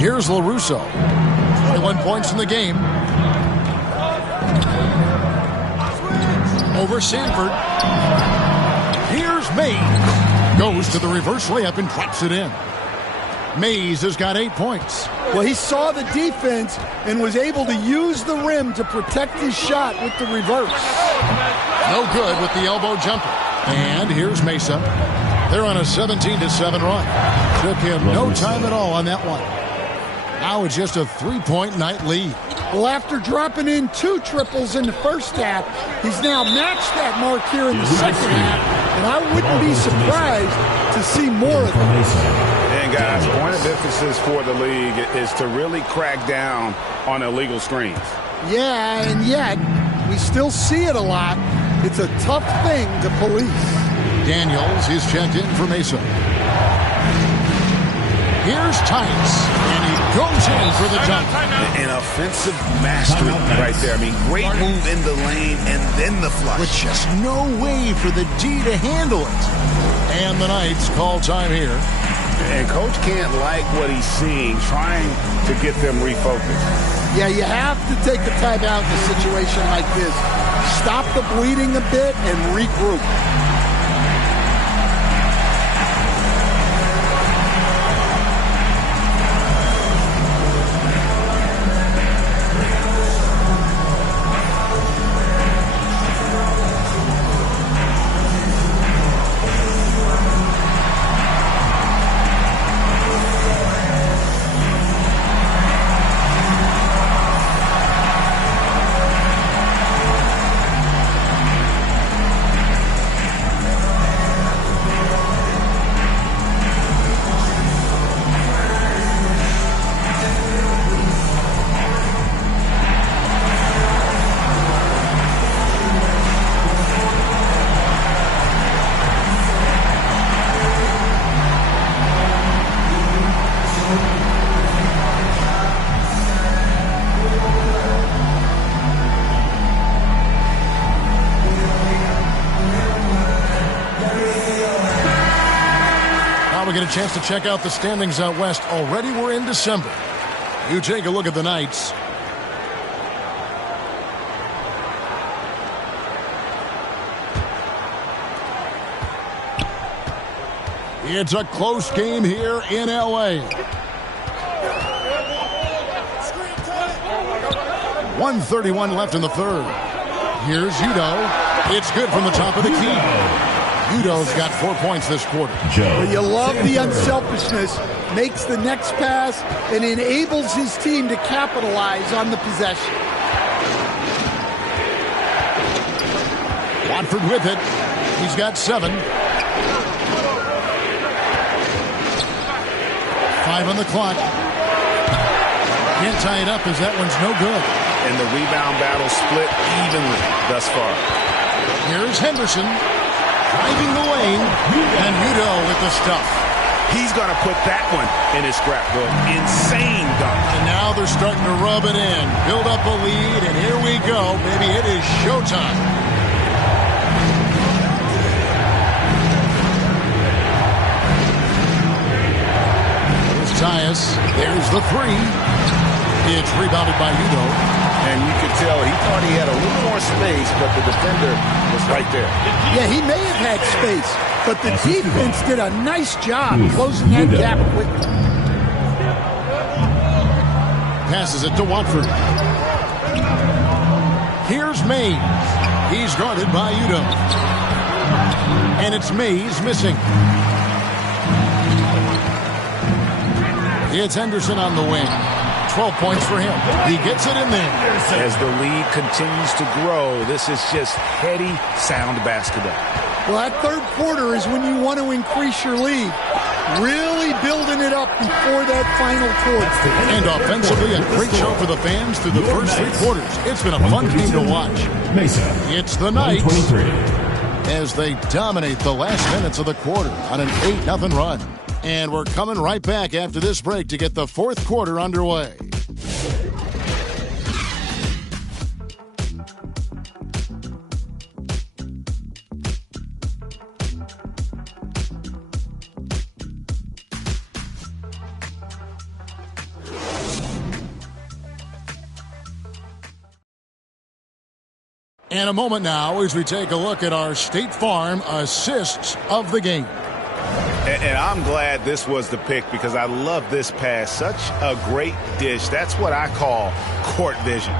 Here's LaRusso. 21 points in the game. Over Sanford. Here's Mays. Goes to the reverse layup and drops it in. Mays has got 8 points. Well, he saw the defense and was able to use the rim to protect his shot with the reverse. No good with the elbow jumper. And here's Mesa. They're on a 17-7 run. Took him no time at all on that one. Now it's just a 3-point night lead. Well, after dropping in 2 triples in the first half, he's now matched that mark here in the second half, and I wouldn't be surprised to see more of it. And guys, point of emphasis for the league is to really crack down on illegal screens. Yeah, and yet we still see it a lot. It's a tough thing to police. Daniels is checked in for Mesa. Here's Tice, and he goes in for the dunk. An offensive mastery right there. I mean, great move in the lane and then the flush. With just no way for the D to handle it. And the Knights call time here. And Coach can't like what he's seeing, trying to get them refocused. Yeah, you have to take a timeout in a situation like this. Stop the bleeding a bit and regroup. We get a chance to check out the standings out west. Already we're in December. You take a look at the Knights. It's a close game here in L.A. 1:31 left in the third. Here's Udoh. It's good from the top of the key. Udoh's got 4 points this quarter. Well, you love the unselfishness. Makes the next pass and enables his team to capitalize on the possession. Watford with it. He's got 7. 5 on the clock. Can't tie it up as that one's no good. And the rebound battle split evenly thus far. Here's Henderson. Driving the lane, and Udoh with the stuff. He's going to put that one in his scrapbook. Insane dunk. And now they're starting to rub it in. Build up a lead, and here we go. Baby, it is showtime. There's Tyus. There's the 3. It's rebounded by Udoh. And you could tell he thought he had a little more space, but the defender was right there. Yeah, he may have had space, but the defense did a nice job closing that gap quickly. Passes it to Watford. Here's Mays. He's guarded by Udoh. And it's Mays missing. It's Henderson on the wing. 12 points for him. He gets it in there. As the lead continues to grow, this is just heady, sound basketball. Well, that third quarter is when you want to increase your lead. Really building it up before that final quarter. And offensively, a great show for the fans through the first 3 quarters. It's been a fun game to watch. It's the Knights as they dominate the last minutes of the quarter on an 8-0 run. And we're coming right back after this break to get the fourth quarter underway. And a moment now as we take a look at our State Farm assists of the game. And I'm glad this was the pick because I love this pass. Such a great dish. That's what I call court vision.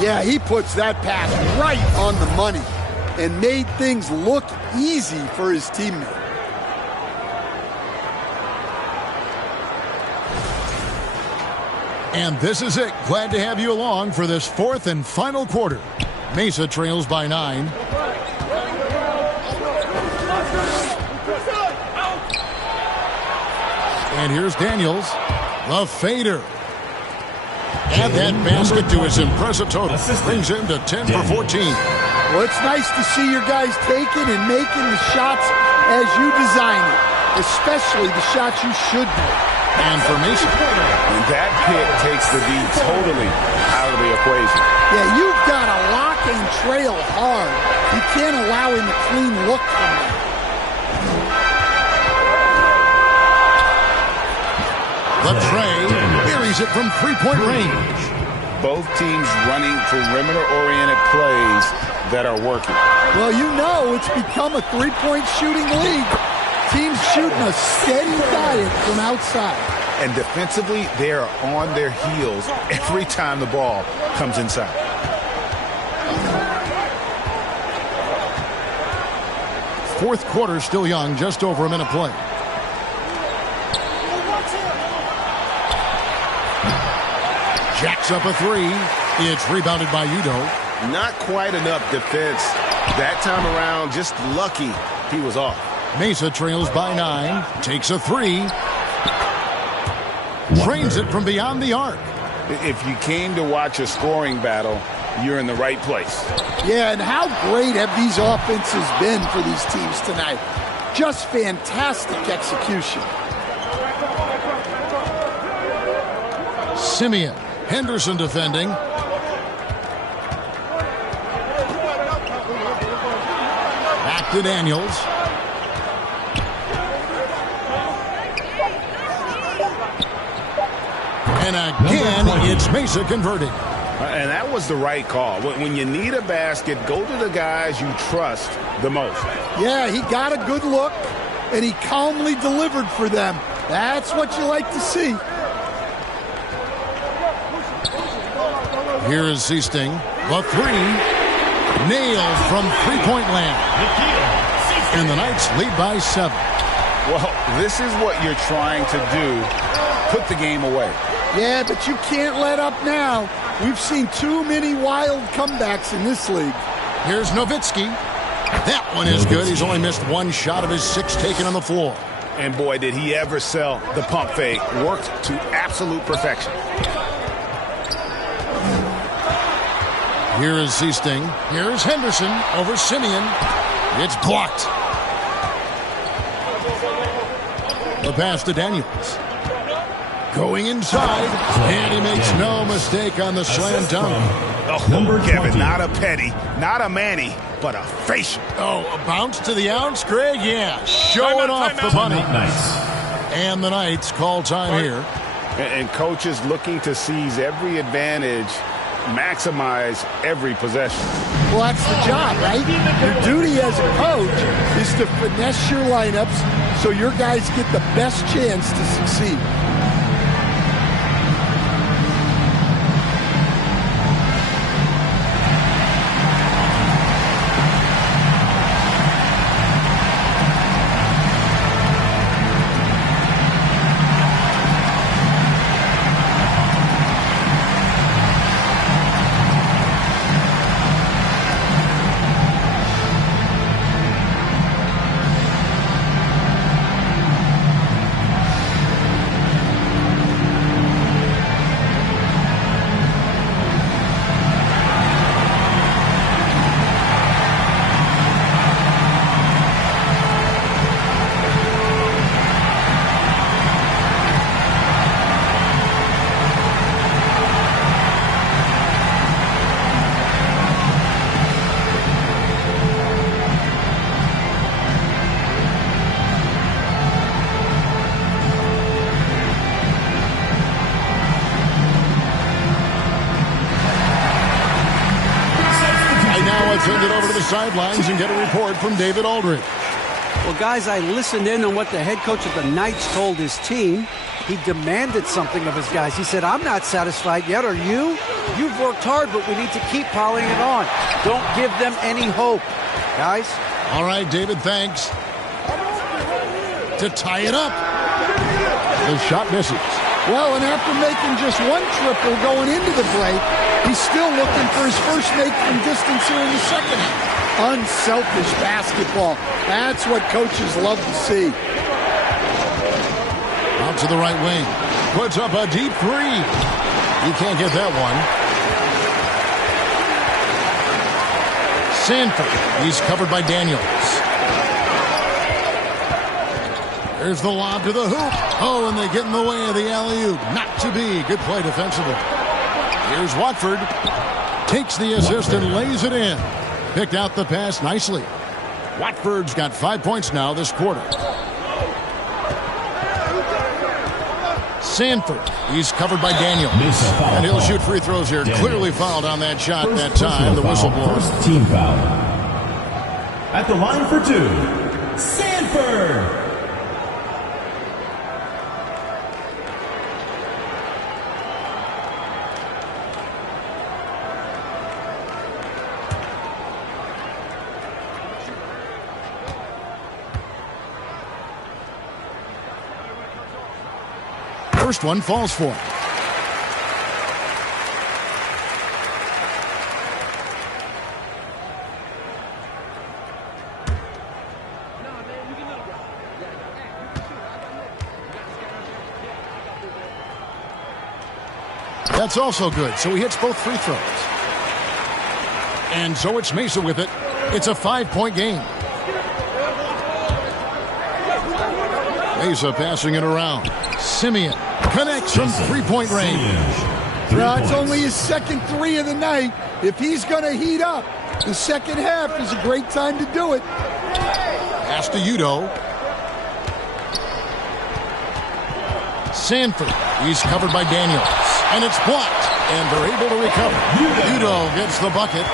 Yeah, he puts that pass right on the money and made things look easy for his teammate. And this is it. Glad to have you along for this fourth and final quarter. Mesa trails by 9. And here's Daniels, the fader. Add that basket to his impressive total. Brings him to 10 for 14. Well, it's nice to see your guys taking and making the shots as you design it, especially the shots you should make. And for Mason. And that pick takes the D totally out of the equation. Yeah, you've got to lock and trail hard. You can't allow him a clean look from that. The tray buries it from three-point range. Both teams running perimeter-oriented plays that are working. Well, you know it's become a three-point shooting league. Teams shooting a steady diet from outside. And defensively, they are on their heels every time the ball comes inside. Fourth quarter still young, just over a minute play. Jacks up a three. It's rebounded by Udoh. Not quite enough defense that time around. Just lucky he was off. Mesa trails by 9. Takes a three. Drains it from beyond the arc. If you came to watch a scoring battle, you're in the right place. Yeah, and how great have these offenses been for these teams tonight? Just fantastic execution. Simeon. Henderson defending. Back to Daniels. And again, it's Mesa converting. And that was the right call. When you need a basket, go to the guys you trust the most. Yeah, he got a good look, and he calmly delivered for them. That's what you like to see. Here is Seasting. The three. Nailed from three-point land. And the Knights lead by 7. Well, this is what you're trying to do. Put the game away. Yeah, but you can't let up now. We've seen too many wild comebacks in this league. Here's Nowitzki. That one is good. He's only missed one shot of his 6 taken on the floor. And boy, did he ever sell the pump fake. Worked to absolute perfection. Here is Seasting. Here's Henderson over Simeon. It's blocked. The pass to Daniels. Going inside, and he makes no mistake on the slam dunk. Oh, Kevin, not a petty, not a Manny, but a facial. Oh, a bounce to the ounce, Greg? Yeah, showing off the bunny. And the Knights call time here. And coaches looking to seize every advantage, maximize every possession. Well, that's the job, right? Your duty as a coach is to finesse your lineups so your guys get the best chance to succeed. Send it over to the sidelines and get a report from David Aldridge. Well, guys, I listened in on what the head coach of the Knights told his team. He demanded something of his guys. He said, I'm not satisfied yet. Are you? You've worked hard, but we need to keep piling it on. Don't give them any hope. Guys? All right, David, thanks. To tie it up. The shot misses. Well, and after making just one triple going into the break, he's still looking for his first make from distance here in the second half. Unselfish basketball. That's what coaches love to see. Out to the right wing. Puts up a deep three. You can't get that one. Sanford. He's covered by Daniels. There's the lob to the hoop. Oh, and they get in the way of the alley-oop. Not to be. Good play defensively. Here's Watford. Takes the assist and lays it in. Picked out the pass nicely. Watford's got 5 points now this quarter. Sanford. He's covered by Daniel. And he'll shoot free throws here. Clearly fouled on that shot that time. The whistle blows. First team foul. At the line for 2, Sanford. First one falls for him. That's also good, so he hits both free throws. And so it's Mesa with it. It's a 5-point game. Mesa passing it around. Simeon connects from three-point range. Now, it's only his second 3 of the night. If he's going to heat up, the second half is a great time to do it. Pass to Udo. Sanford. He's covered by Daniels. And it's blocked. And they're able to recover. Udo gets the bucket.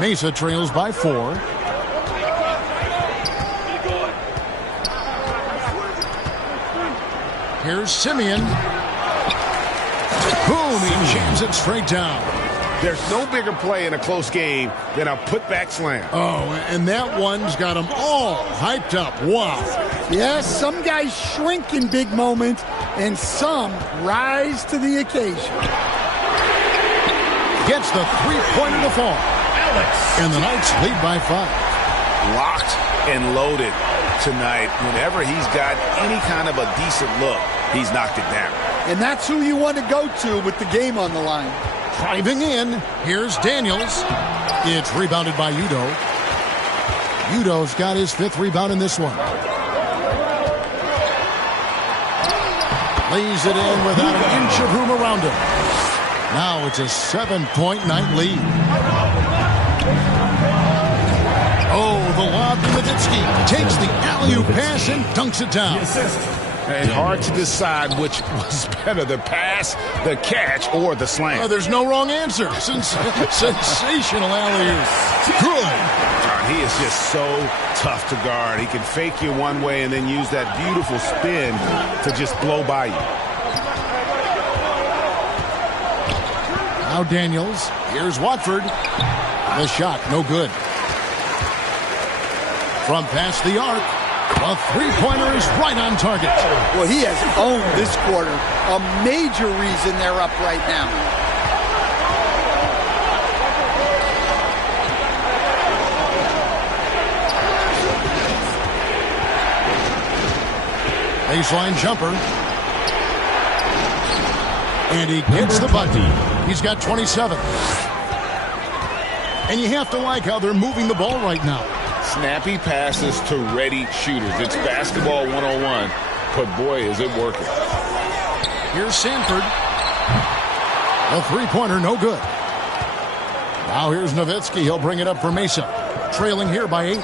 Mesa trails by 4. Here's Simeon. Boom, he jams it straight down. There's no bigger play in a close game than a putback slam. Oh, and that one's got them all hyped up. Wow. Yes, some guys shrink in big moments, and some rise to the occasion. Gets the three-pointer to fall. And the Knights lead by 5. Locked and loaded tonight. Whenever he's got any kind of a decent look, he's knocked it down. And that's who you want to go to with the game on the line. Driving in, here's Daniels. It's rebounded by Udo. Udo's got his 5th rebound in this one. Lays it in without an inch of room around him. Now it's a 7-point night lead. Oh, the lob to Nowitzki. Takes the alley-oop pass and dunks it down. And hard to decide which was better, the pass, the catch, or the slam. There's no wrong answer. Sensational alley-oop. Good. He is just so tough to guard. He can fake you one way and then use that beautiful spin to just blow by you. Now Daniels. Here's Watford. The shot, no good. From past the arc, a three-pointer is right on target. Well, he has owned this quarter. A major reason they're up right now. Baseline jumper. And he gets the bucket. He's got 27. And you have to like how they're moving the ball right now. Snappy passes to ready shooters. It's basketball 101, but boy, is it working. Here's Sanford. A three-pointer, no good. Now here's Nowitzki. He'll bring it up for Mesa. Trailing here by 8.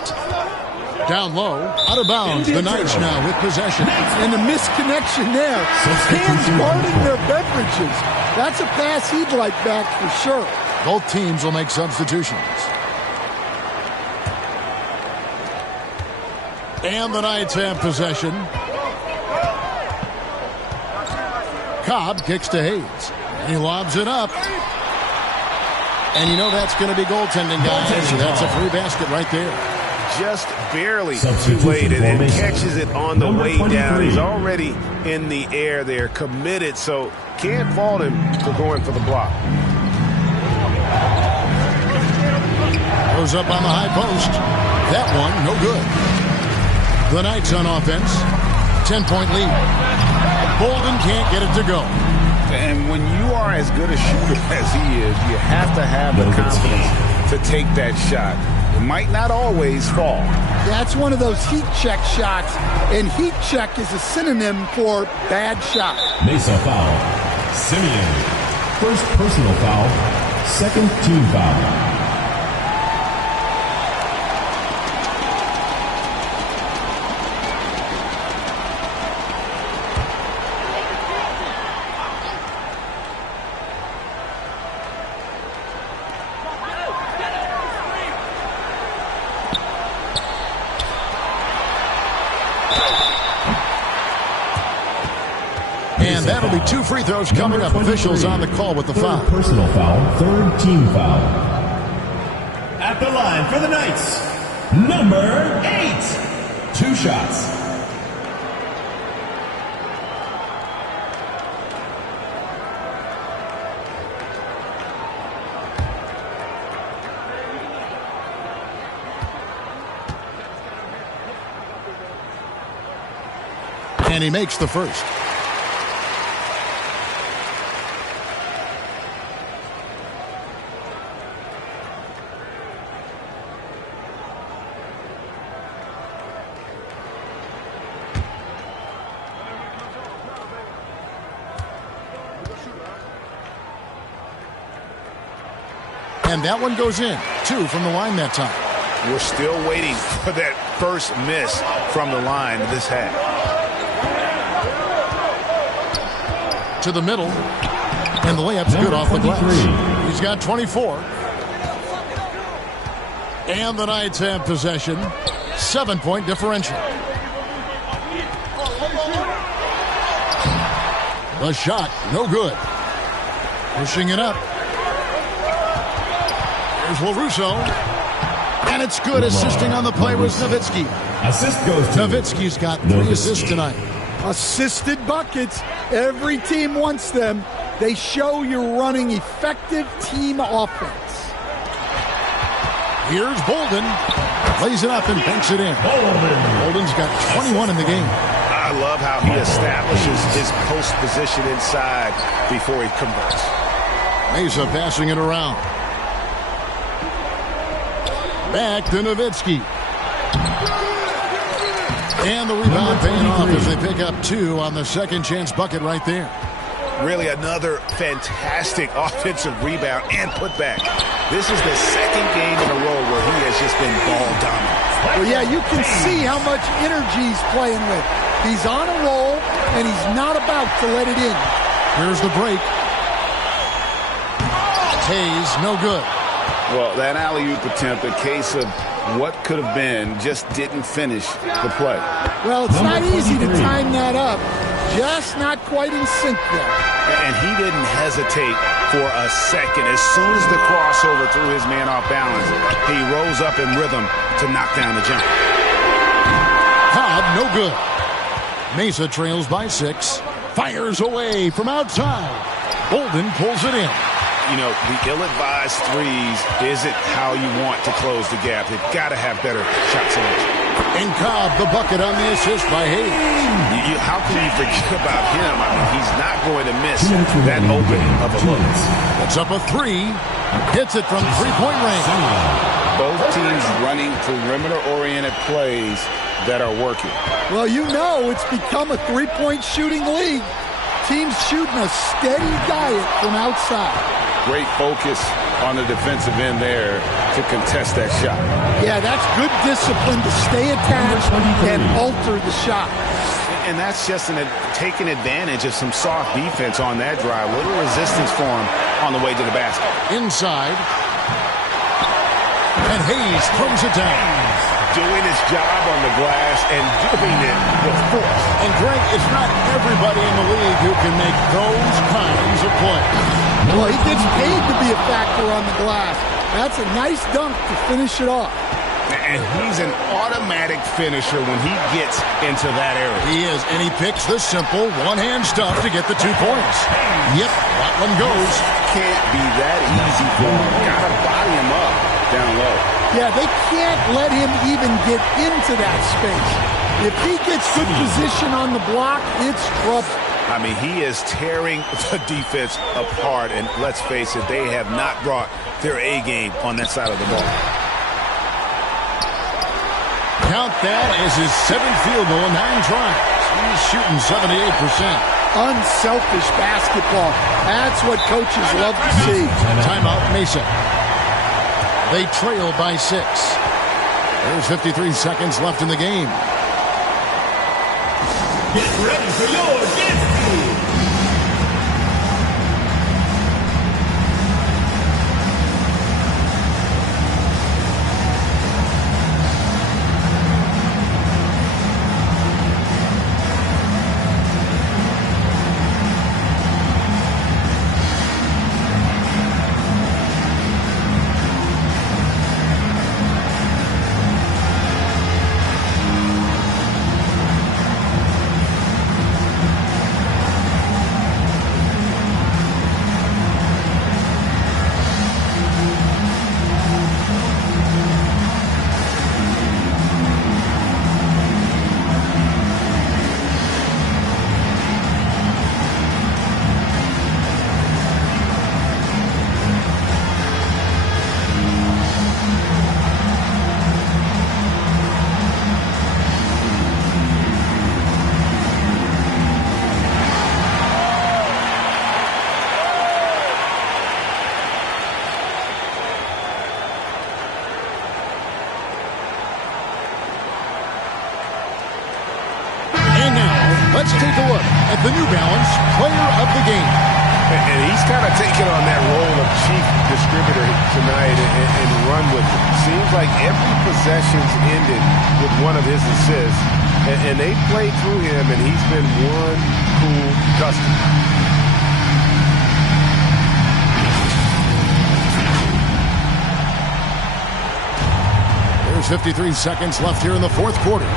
Down low, out of bounds. The Knights now with possession. And the misconnection there. Hands guarding their beverages. That's a pass he'd like back for sure. Both teams will make substitutions. And the Knights have possession. Cobb kicks to Hayes. And he lobs it up. And you know that's going to be goaltending, guys. That's a free basket right there. Just barely too late and catches it on the way down. He's already in the air there, committed, so can't fault him for going for the block. Goes up on the high post. That one, no good. The Knights on offense. 10-point lead. Bolden can't get it to go. And when you are as good a shooter as he is, you have to have the confidence to take that shot. It might not always fall. That's one of those heat check shots, and heat check is a synonym for bad shot. Mesa foul. Simeon. First personal foul. Second team foul. That'll be 2 free throws coming up. Officials on the call with the foul. Personal foul, third team foul. At the line for the Knights, number 8. 2 shots. And he makes the first. And that one goes in. 2 from the line that time. We're still waiting for that first miss from the line of this half. To the middle. And the layup's good off the glass. He's got 24. And the Knights have possession. 7-point differential. The shot, no good. Pushing it up. Here's LaRusso. And it's good. Assisting on the play was Nowitzki. Assist goes to Nowitzki's got 3 assists tonight. Assisted buckets. Every team wants them. They show you're running effective team offense. Here's Bolden. Lays it up and banks it in. Bolden's got 21 in the game. I love how he establishes his post position inside before he converts. Mesa passing it around. Back to Nowitzki. And the rebound paying off as they pick up 2 on the second chance bucket right there. Really another fantastic offensive rebound and putback. This is the second game in a row where he has just been ball dominant. Well, yeah, you can see how much energy he's playing with. He's on a roll, and he's not about to let it in. Here's the break. Hayes, no good. Well, that alley-oop attempt, a case of what could have been, just didn't finish the play. Well, it's not easy to time that up. Just not quite in sync there. And he didn't hesitate for a second. As soon as the crossover threw his man off balance, he rose up in rhythm to knock down the jump. Cobb, no good. Mesa trails by 6. Fires away from outside. Bolden pulls it in. You know, the ill-advised threes isn't how you want to close the gap. They've got to have better shot selection. And Cobb, the bucket on the assist by Hayes. How can you forget about him? I mean, he's not going to miss that opening of a look. Puts up a 3. Hits it from 3-point range. Both teams running perimeter-oriented plays that are working. Well, you know it's become a 3-point shooting league. Teams shooting a steady diet from outside. Great focus on the defensive end there to contest that shot. Yeah, that's good discipline to stay attached and alter the shot. And that's just taking advantage of some soft defense on that drive. Little resistance for him on the way to the basket. Inside. And Hayes throws it down. Doing his job on the glass and doing it with force. And Greg, it's not everybody in the league who can make those kinds of plays. Well, he gets paid to be a factor on the glass. That's a nice dunk to finish it off. And he's an automatic finisher when he gets into that area. He is, and he picks the simple one-hand stuff to get the 2 points. Yep, that one goes. Can't be that easy for him. Gotta body him up down low. Yeah, they can't let him even get into that space. If he gets good position on the block, it's trouble. I mean, he is tearing the defense apart, and let's face it, they have not brought their A game on that side of the ball. Count that as his 7th field goal in 9 tries. He's shooting 78%. Unselfish basketball. That's what coaches love to see. Timeout, Mesa. They trail by 6. There's 53 seconds left in the game. Get ready for your dance move. Let's take a look at the New Balance Player of the Game. And he's kind of taken on that role of chief distributor tonight and run with it. Seems like every possession's ended with one of his assists. And they played through him, and he's been one cool customer. There's 53 seconds left here in the fourth quarter.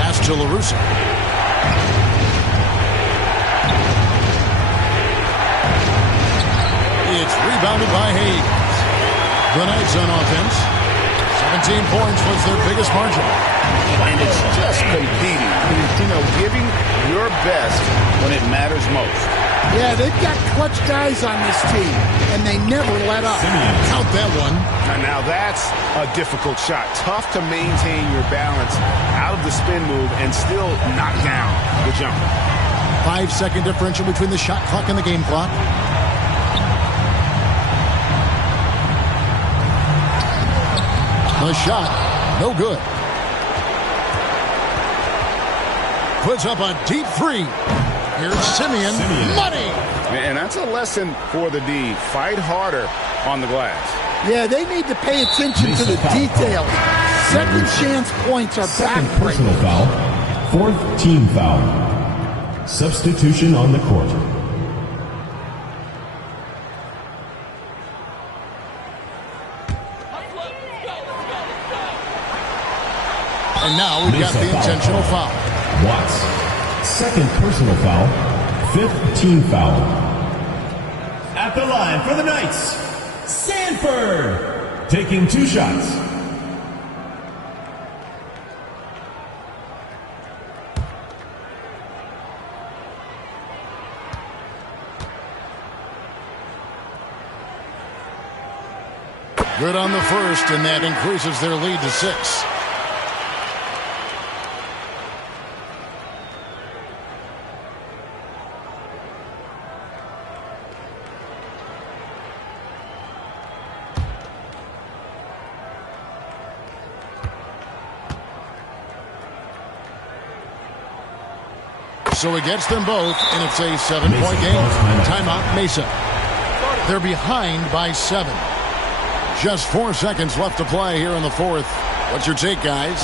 Pass to LaRusso. It's rebounded by Hayes. The Knights on offense. 17 points was their biggest margin. And it's just competing. You know, giving your best when it matters most. Yeah, they've got clutch guys on this team, and they never let up. Count that one. Now that's a difficult shot. Tough to maintain your balance out of the spin move and still knock down the jumper. 5-second differential between the shot clock and the game clock. The shot, no good. Puts up a deep three. Here's Simeon. Money! And that's a lesson for the D. Fight harder on the glass. Yeah, they need to pay attention to the details. Second chance points are backbreaking. Personal foul. Fourth team foul. Substitution on the court. And now we've got the intentional foul. Watts. Second personal foul. Fifth team foul. At the line for the Knights, Sanford. Taking 2 shots. Good on the first, and that increases their lead to 6. So it gets them both, and it's a 7-point game. Timeout, Mesa. They're behind by 7. Just 4 seconds left to play here in the fourth. What's your take, guys?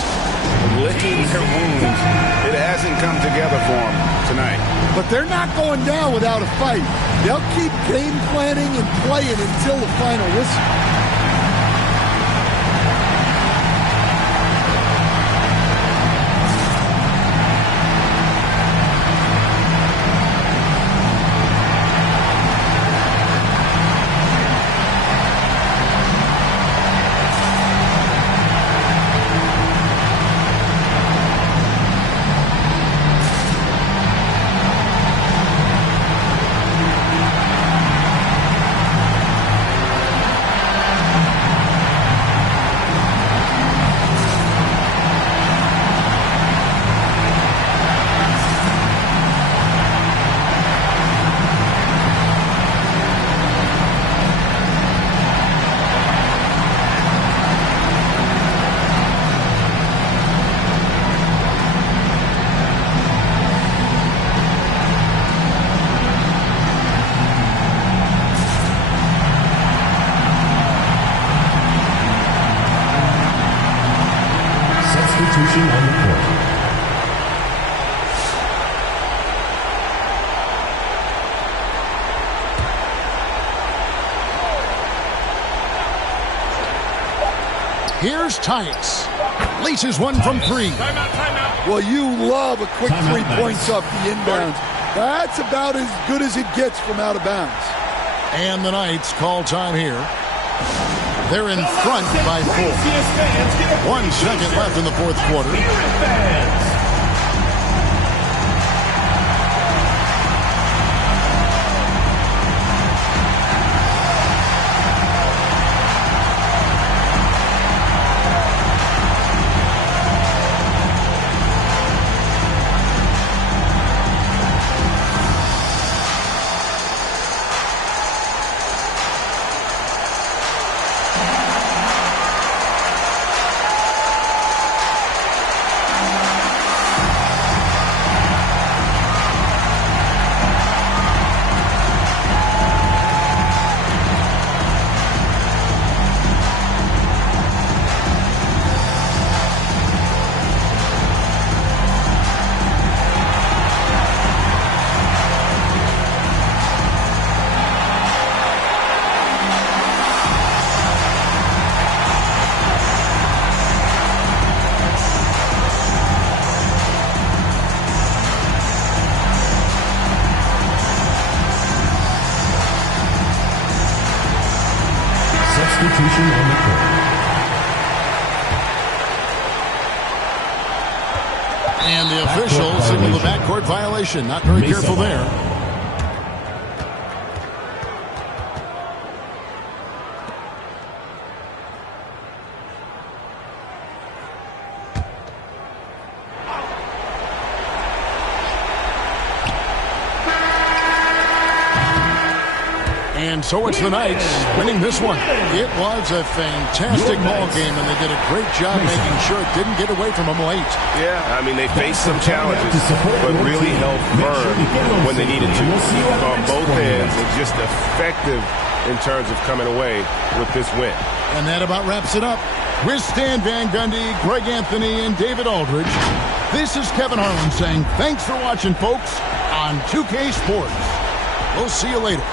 Licking their wounds. It hasn't come together for them tonight. But they're not going down without a fight. They'll keep game planning and playing until the final whistle. Substitution on the court. Here's Tyus. Laces one from 3. Well, you love a quick 3 points off the inbounds. That's about as good as it gets from out of bounds. And the Knights call time here. They're in front by 4. 1 second left in the fourth quarter. Substitution on the court. And the official signaled the backcourt violation. Not very careful there. And so it's the Knights winning this one. It was a fantastic ball game, and they did a great job making sure it didn't get away from them late. Yeah, I mean, they faced some challenges, but really held firm when they needed to on both ends, and just effective in terms of coming away with this win. And that about wraps it up. With Stan Van Gundy, Greg Anthony, and David Aldridge, this is Kevin Harlan saying thanks for watching, folks, on 2K Sports. We'll see you later.